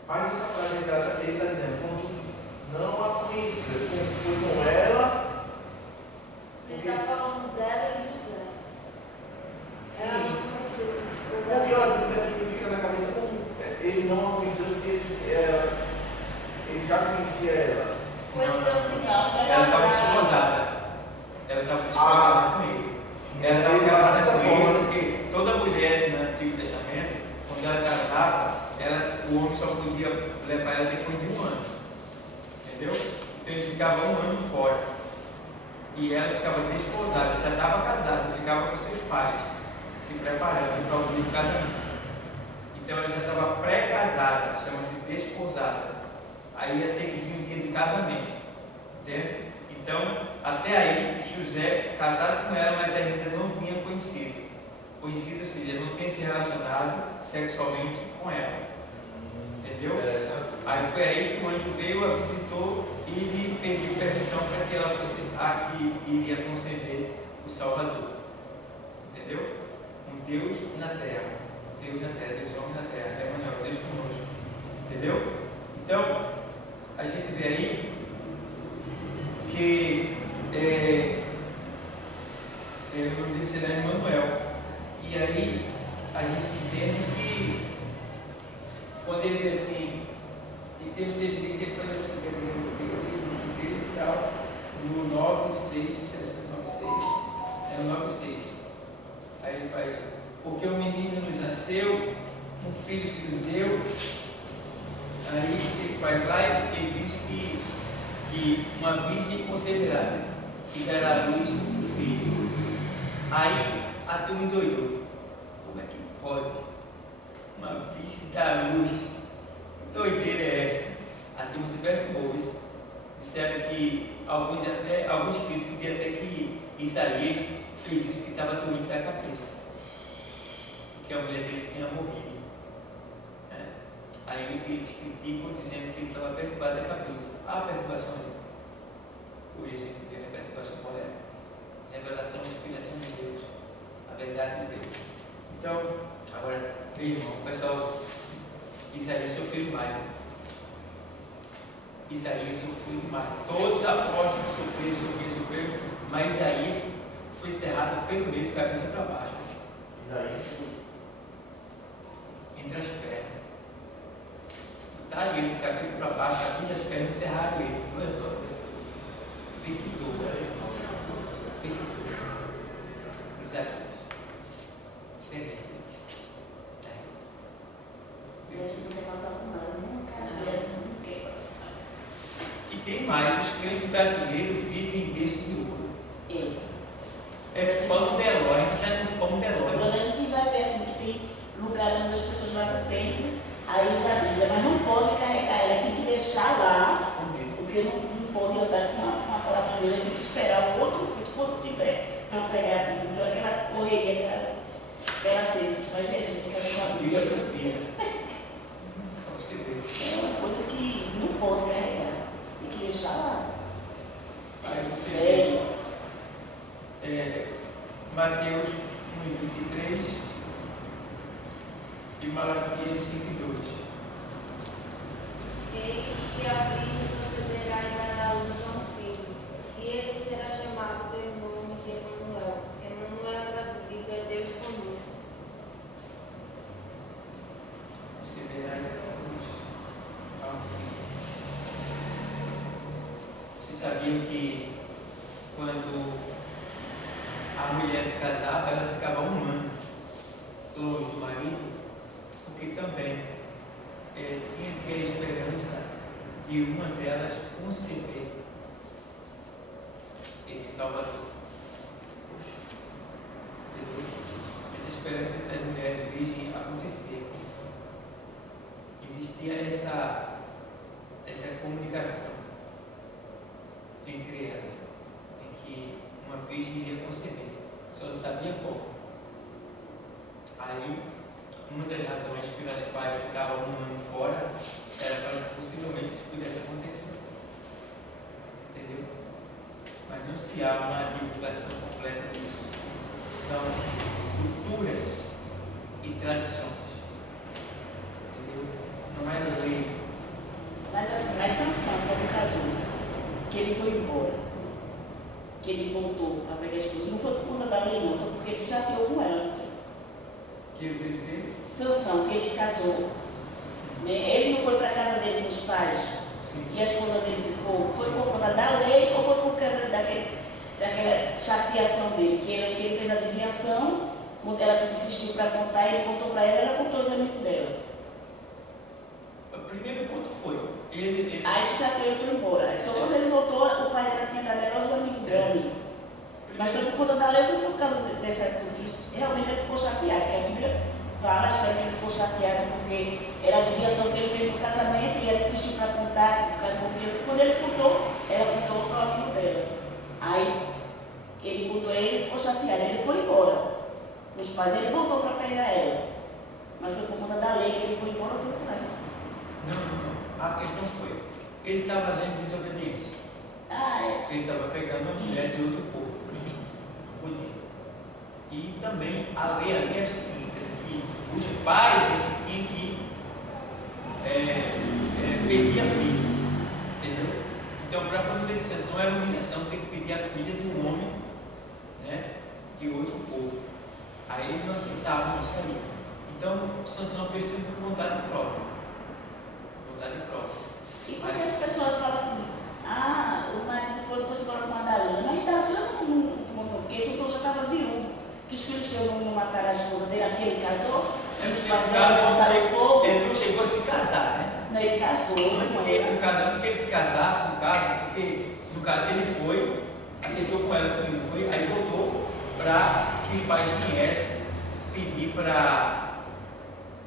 Mas essa frase ele está dizendo: contudo não a conheceu. Foi com ela. Ele está falando dela e José. Ela não conheceu. Porque ela fica na cabeça como ele não a conheceu se ele já conhecia ela. Conheceu o significado. Ela estava desposada. Ela estava desposada com ele. Sim, Ela estava ele casada dessa com forma, ele, né? porque toda mulher no Antigo Testamento, quando ela casava, o homem só podia levar ela depois de um ano. Entendeu? Então ele ficava um ano fora. E ela ficava desposada, já estava casada, ficava com seus pais, se preparando para o dia do casamento. Então ela já estava pré-casada, chama-se desposada. Aí ia ter que vir o dia do casamento. Entende? Então, até aí, José, casado com ela, mas ainda não tinha conhecido. Conhecido, ou seja, não tinha se relacionado sexualmente com ela. Entendeu? Aí foi aí que o anjo veio, a visitou e lhe pediu permissão para que ela fosse a que iria conceber o Salvador. Entendeu? Um Deus na terra. Deus na terra, Deus homem na terra. Emanuel, Deus conosco. Entendeu? Então, a gente vê aí que o nome dele será Emanuel. E aí a gente entende que quando ele diz assim, e tem um texto que ele faz assim, e tal, no 9:6, é no 9:6. Aí ele faz, porque um menino nos nasceu, um filho se nos deu. Aí ele faz lá e ele diz que uma virgem conceberá e dará à luz um filho. Aí a turma endoidou. Como é que pode uma virgem dar à luz? Que doideira é essa? A turma se perturbou. Disseram que alguns críticos diziam até que Isaías fez isso porque estava doente da cabeça, porque a mulher dele tinha morrido. Aí eles criticam dizendo que ele estava perturbado da cabeça. A perturbação dele. Hoje a gente vê a perturbação qual é? Revelação e inspiração de Deus. A verdade de Deus. Então, agora, meu irmão, o pessoal, Isaías sofreu demais. Isaías sofreu demais. Todos os apóstolos sofreram, mas Isaías foi cerrado pelo meio, de cabeça para baixo. Isaías. Entre as pernas. Está ele de cabeça para baixo, abrindo as pernas, cerraram ele. Fique duro. Isaías. Terrível. E a gente não quer passar por nada, nunca quer passar. E tem mais, os crentes brasileiros vivem em berço de ouro. Isso. É pão Deló, a gente está no pão Deló. Quando a gente vai ver assim, que tem lugares onde as pessoas vão para o templo, aí usa a Bíblia, mas não pode carregar ela, tem que deixar lá, porque não pode andar com uma palavra dele, tem que esperar o outro culto quando tiver para pregar a Bíblia. Então aquela correria, aquela sede, mas Jesus fica com a Bíblia. Para você ver. É uma coisa que não pode carregar, tem que deixar lá. Aí você Sério. vê Mateus 1:23 e Malaquias 5:2. Eis que a virgem conceberá e dará à luz a um filho, e ele será chamado pelo nome de Emanuel. Emanuel traduzido é Deus conosco. sabiam que quando a mulher se casava, ela ficava 1 ano longe do marido, porque também tinha-se a esperança de uma delas conceber esse Salvador. Entendeu? Essa esperança entre as mulheres virgens acontecia. Existia essa comunicação entre elas, de que uma virgem iria conceber, só não sabia como. Aí, uma das razões pelas quais ficava 1 ano fora era para que possivelmente isso pudesse acontecer. Entendeu? Mas não se há uma divulgação completa disso. São culturas e tradições. Entendeu? Não é lei. Mas assim, mas Sansão, quando casou, que ele foi embora, que ele voltou para pegar a esposa, não foi por conta da lei, não, foi porque ele se chateou com ela, não foi? Que ele fez o quê? Sansão, que ele casou, né? Ele não foi para a casa dele com os pais, Sim. e a esposa dele ficou, foi por conta da lei ou foi por causa daquela chateação dele, que ele fez a adivinhação, quando ela insistiu para contar, ele contou para ela contou os amigos dela. O primeiro ponto foi, ele Aí se chateou e foi embora. Aí só quando ele voltou, o pai dela tinha dado ela aos amigos dela. Mas foi por conta da lei, foi por causa dessa coisa que realmente ele ficou chateado, que a Bíblia fala, acho que ele ficou chateado porque era a adivinhação que ele fez no casamento e ela insistiu para contar, por causa de confiança. Quando ele contou, ela contou para o amigo dela. Aí ele contou a ele e ficou chateado. Ele foi embora. Os pais, ele voltou para pegar ela. Mas foi por conta da lei que ele foi embora, foi por causa disso. Não. A questão foi, ele estava agindo de desobediência. Porque ele estava pegando a mulher de outro povo. Não podia. E também a lei ali é o seguinte, que os pais é que tinham que pedir a filha. Entendeu? Então, para a família de Sansão era humilhação ter que pedir a filha de um homem, né, de outro povo. Aí eles não aceitavam isso aí. Então, Sansão fez tudo por vontade própria. Vontade própria. E porque as pessoas falam assim, o marido fosse embora com a Dalila, mas Dalila não, porque Sansão já estava viúvo, que os filhos dele não mataram a esposa dele, aquele casou, É os porque pais no dele botaram caso fogo. ele não chegou a se casar, né? Não, ele casou. Antes que ele se casasse, no caso, porque no caso ele foi, aceitou com ela também, não foi? Aí voltou para que os pais viessem pedir para.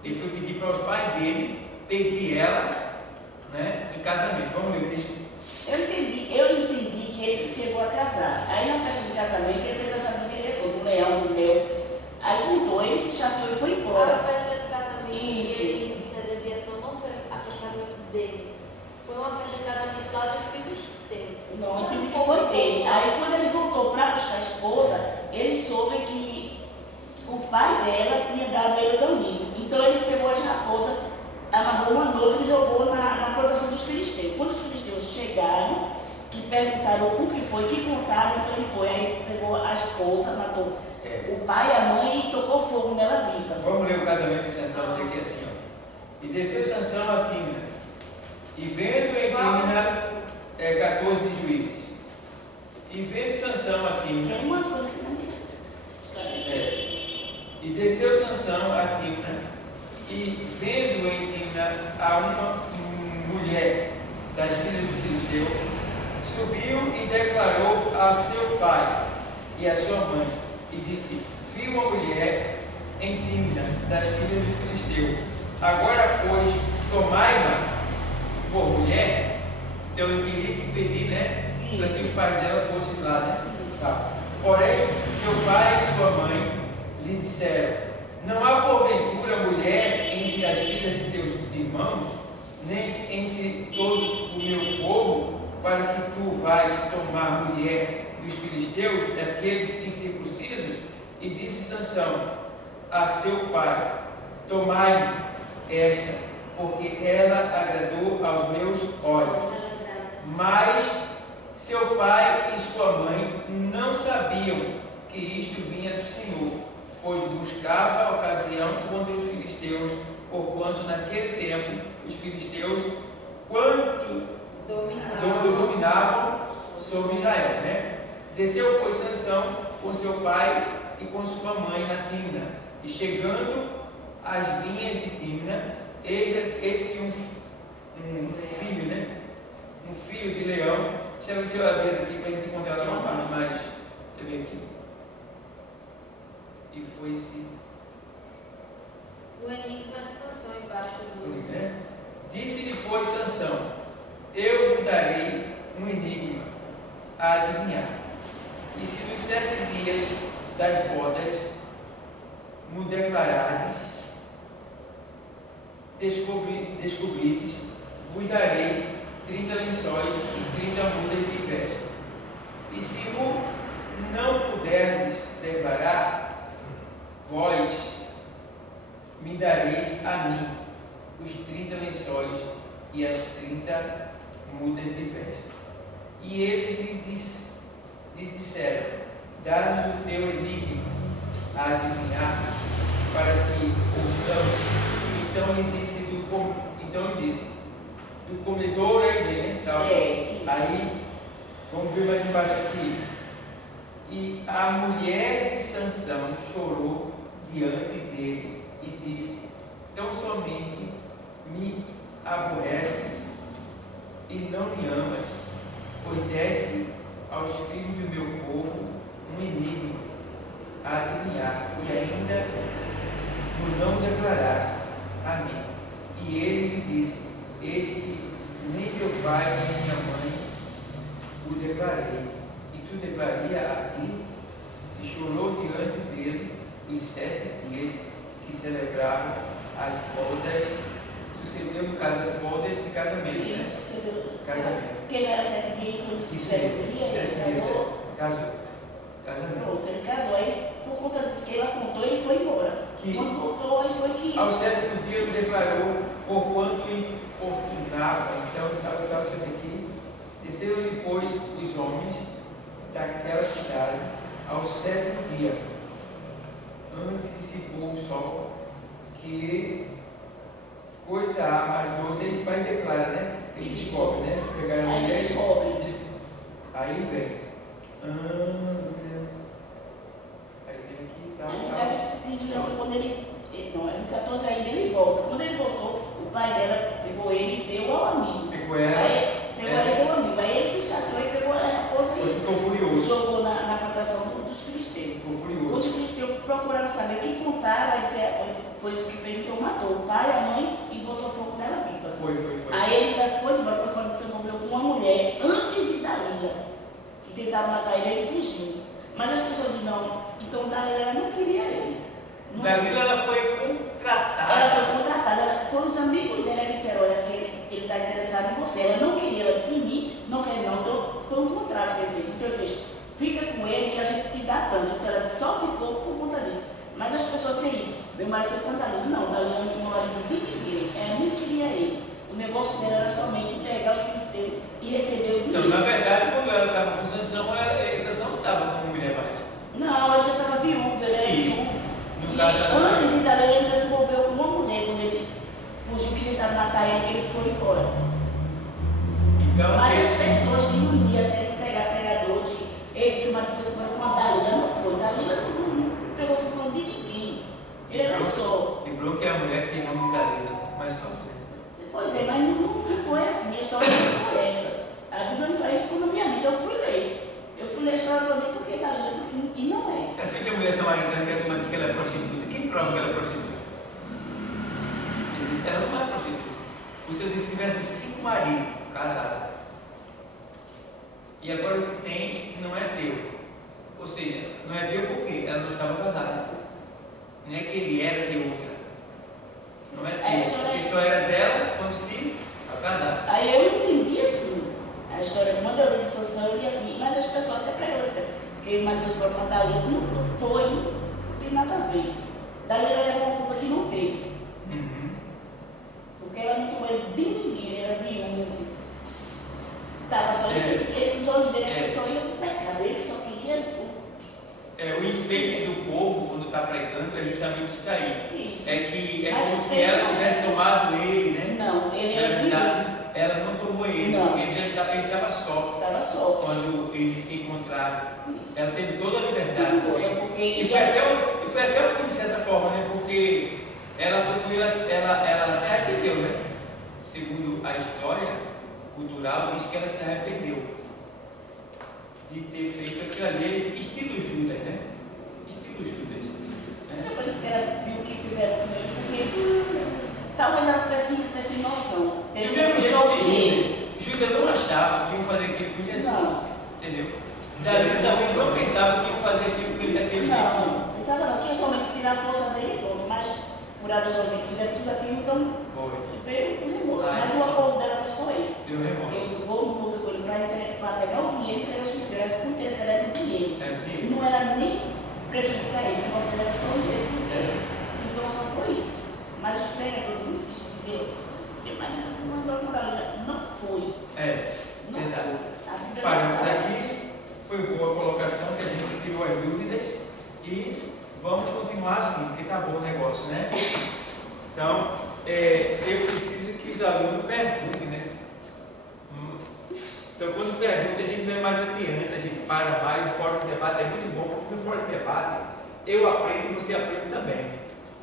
Ele foi pedir para os pais dele pedir ela, né, em casamento. Vamos ler o texto. Eu entendi que ele chegou a casar. Aí na festa de casamento ele fez essa direção do leão, do mel. Aí contou, ele se chateou e foi A embora. festa de casamento Isso. que ele disse a deviação não foi a festa de casamento dele. Foi uma festa de casamento lá dos filisteus. Não, entendi que foi dele. Aí quando ele voltou para buscar a esposa, ele soube que o pai dela tinha dado ele aos amigos. Então ele pegou as raposas, amarrou uma noite e jogou na plantação dos filisteus. Quando os filisteus chegaram, que perguntaram o que foi, que contaram, então ele foi. Aí pegou a esposa, matou o pai e a mãe e tocou fogo nela viva. Vamos ler o casamento de Sansão, diz aqui assim, ó. E desceu Sansão a Timna, e vendo em Timna, 14 de Juízes. E vendo Sansão a Timna. Que é uma coisa que não me esclarecer. E desceu Sansão a Timna, e vendo em Timna a uma mulher das filhas do Filisteu, subiu e declarou a seu pai e a sua mãe, e disse: vi uma mulher em Timna das filhas do Filisteu. Agora, pois, tomai-ma por mulher. Então ele teria que pedir, né, para que os pais dela fossem lá, né? Tá. Porém, seu pai e sua mãe lhe disseram: não há porventura mulher entre as filhas de teus irmãos, nem entre todo o meu povo, para que tu vais tomar mulher dos filisteus, daqueles incircuncisos? E disse Sansão a seu pai: tomai-me esta, porque ela agradou aos meus olhos. Mas seu pai e sua mãe não sabiam que isto vinha do Senhor, pois buscava a ocasião contra os filisteus, porquanto naquele tempo os filisteus, quanto dominavam Desceu, pois, Sansão com seu pai e com sua mãe na Tímina, e chegando às vinhas de Tímina, eis que um filho, né? Um filho de leão, chama seu dedo aqui para a gente encontrar uma parte mais, deixa eu ver aqui, e foi-se No enigma de Sansão embaixo do... né? Disse depois Sansão: eu vos darei um enigma a adivinhar, e se nos 7 dias das bodas me declarardes, descobrides, vos darei 30 lençóis e 30 mudas de vestes. E se não puderdes declarar, vós me dareis a mim os 30 lençóis e as 30 mudas de vestes. E eles lhe disseram: dá-nos o teu enigma a adivinhar, para que ouçamos. Então lhe disse, do comedouro aí, né? Então, aí, vamos ver mais embaixo aqui. E a mulher de Sansão chorou diante dele e disse: tão somente me aborreces e não me amas, pois deste aos filhos do meu povo um enigma a adivinhar, e ainda o não declaraste a mim. E ele lhe disse: eis que nem meu pai nem minha mãe o declarei, e tu declaria a ti. E chorou diante dele os 7 dias que celebravam as bodas. Sucedeu no caso das bodas de casamento, Sim, né? sucedeu. Casamento. Porque não era 7 dias, foi no 7 dias, ele casou. Casamento. Pronto, ele casou. Aí, por conta disso que ela contou, ele foi embora. Quando voltou, aí foi que... Ao 7º dia ele declarou, porquanto importunava. Então, estava isso aqui. Desceram-lhe, pois, os homens daquela cidade ao 7º dia, antes de se pôr o sol, que coisa há mais 12, ele vai e declara, né? Ele descobre, né? Eles pegaram Aí descobre. Aí vem. Aí vem aqui, tá. Aí diz o quando ele não, em 14 ainda ele volta. Quando ele voltou, o pai dela pegou ele e deu ao amigo. Pegou ela. Aí pegou ela e deu ao amigo. Aí ele se chateou e pegou a raposa Ele ficou e furioso. jogou na plantação dos filisteus. Ficou Os furioso. filisteus procuraram saber o que contaram, vai dizer, foi isso que fez, então matou o pai, a mãe e botou fogo nela viva. Foi. Aí ele foi embora, quando se envolveu com uma mulher, antes de Dalila, que tentava matar ele, ele fugiu. Mas as pessoas dizem, não, então Dalila não queria ele. Não Dalila, ela foi contratada. Ela foi contratada, foram os amigos dela que disseram, olha, que ele está interessado em você. Ela não queria, ela disse em mim, não quer não, então foi um contrato que ele fez. Então ele fez, fica com ele que a gente te dá tanto. Então ela só ficou por conta disso. Mas as pessoas têm isso. Meu marido foi com Dalila. Não, Dalila não tomou marido de ninguém. Ela nem queria ele. O negócio dela era somente entregar os filhos dele e receber o dinheiro. Então, na verdade, quando ela estava com Sansão, Sansão não estava com mulher mais. Não, ela já estava viúva, ele era Isso. viúvo. No E caso, ela- antes de Dalila, ele ainda se envolveu com uma mulher, quando ele fugiu, que tentava matar ele, que ele foi embora. Então, Mas as pessoas que não iam até pregar pregadores, ele disse, mas foi semana com a Dalila, não foi. Dalila não pegou Sansão de ninguém. Ele era só. lembrou que a mulher tem nome de Dalila, mas só foi. Pois é, mas não foi assim, a história não foi essa. A Bíblia não foi, ficou na minha mente, eu fui ler. Eu fui ler a história toda porque Dalila, e não é. Essa que a mulher samaritana que a turma diz que ela é prostituta. Quem prova que ela é prostituta? Ela não é prostituta. O Senhor disse que tivesse 5 maridos casados. E agora o que tem que não é teu. Ou seja, não é teu porque ela não estava casada. Não é que ele era de outra. Não é teu. Porque só era dela quando se casasse. Aí eu entendi assim, a história, quando eu li de Sansão, eu li assim, mas as pessoas até pregaram, porque o marido foi para Dalila, não foi, não tem nada a ver. Dalila levou uma culpa que não teve. Porque ela não tomou ele de ninguém, era viúvo. Estava só os olhos dele que só ia pro pecado, ele só queria O enfeite do povo, quando está pregando, é justamente isso daí. isso. É que é Mas como os se ela peixes tivesse tomado ele, né? Não, ele Na era viúvo. verdade, ela não tomou ele. Não. Ele já ele estava só Estava só. quando eles se encontraram. Isso. Ela teve toda a liberdade. Porque E foi até o fim, de certa forma, né? Porque ela foi com ele, ela se arrependeu, né? Segundo a história cultural, diz que ela se arrependeu de ter feito aquilo ali, estilo Judas, né? Estilo Judas. essa coisa que ela viu que fizeram com ele, porque talvez ela tivesse noção. E o mesmo jeito que Judas não achava que iam fazer aquilo com Jesus. Não. Entendeu? Davi também não pensava que iam fazer aquilo com ele daquele jeito. Não, pensava não, que somente tirar a força dele e pronto, mas furaram os olhos, fizeram tudo aquilo, então Foi. veio o remorso. Ah, Mas o acordo dela foi só esse. Deu remorso. Eu vou no povo com ele para pegar o dinheiro e entregar os filhos. Com interesse era do dinheiro. É dinheiro. Não era nem prejudicar ele, o negócio dele era só o dinheiro. Então só foi isso. Mas os pregadores insistem em dizer, mas não foi. É, Não verdade. foi. A Bíblia Paramos não fala aqui. isso. Foi boa a colocação, que a gente tirou as dúvidas e vamos continuar assim, porque está bom o negócio, né? Então, eu preciso que os alunos perguntem, né? Então, quando pergunta, a gente vai mais adiante, a gente para mais. O fórum de debate é muito bom, porque no fórum de debate eu aprendo e você aprende também.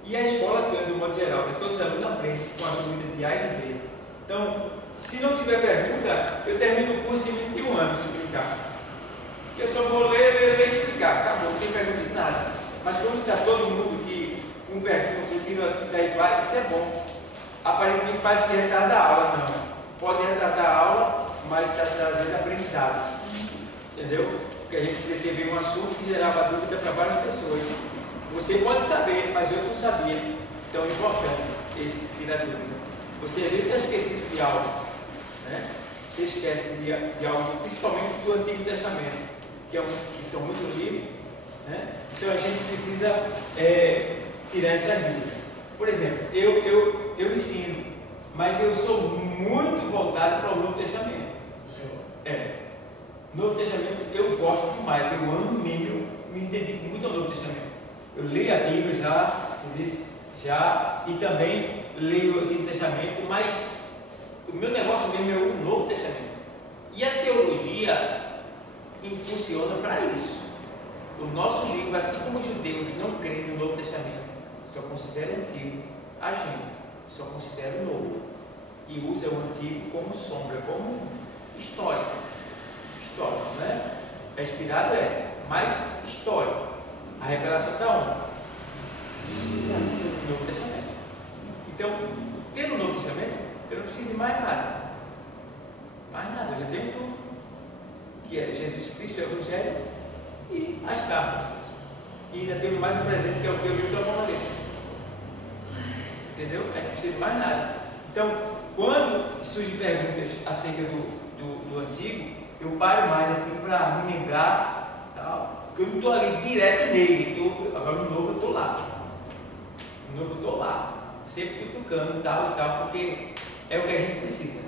E a escola toda, do modo geral, né? Todos os alunos aprendem com a dúvida de A e de B. Então, se não tiver pergunta, eu termino o curso em 21 anos, se brincar. Eu só vou ler e explicar. Acabou, não tem pergunta de nada. Mas quando está todo mundo que um pergunta, daí vai, isso é bom. Aparentemente parece que retarda a aula, não. Pode retardar a aula, mas está trazendo aprendizado. Entendeu? Porque a gente teve um assunto que gerava dúvida para várias pessoas. Você pode saber, mas eu não sabia. Então é importante esse tirar dúvida. Você às vezes está esquecido de algo. Né? Você esquece de algo, principalmente do Antigo Testamento, que são muitos livros, né? Então a gente precisa tirar essa dúvida. Por exemplo, eu ensino, mas eu sou muito voltado para o Novo Testamento. Novo Testamento eu gosto demais, eu amo mesmo, me dedico muito ao Novo Testamento. Eu leio a Bíblia já e também leio o Antigo Testamento, mas o meu negócio mesmo é o Novo Testamento. E a teologia funciona para isso. O nosso livro, assim como os judeus não creem no Novo Testamento, só considera o Antigo, a gente só considera o Novo e usa o Antigo como sombra, como história, né? É inspirado, mas história. A revelação está onde? No Novo Testamento. Então, tendo o Novo Testamento, eu não preciso de mais nada. Mais nada, eu já tenho tudo. Que é Jesus Cristo, o Evangelho e as cartas. E ainda temos mais um presente, que é o teu livro da Palmeirense. Entendeu? A gente não precisa de mais nada. Então, quando surgem perguntas acerca do Antigo, eu paro mais assim para me lembrar, tal, porque eu não estou ali direto nele. Agora no Novo eu estou lá. No Novo eu estou lá. Sempre cutucando tal e tal, porque é o que a gente precisa.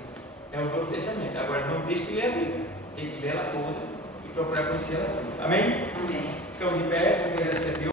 É o Novo Testamento. Agora não deixe de ler a Bíblia. Tem que ler ela toda e procurar conhecer ela toda. Amém? Amém. Então, de pé, vamos agradecer a Deus.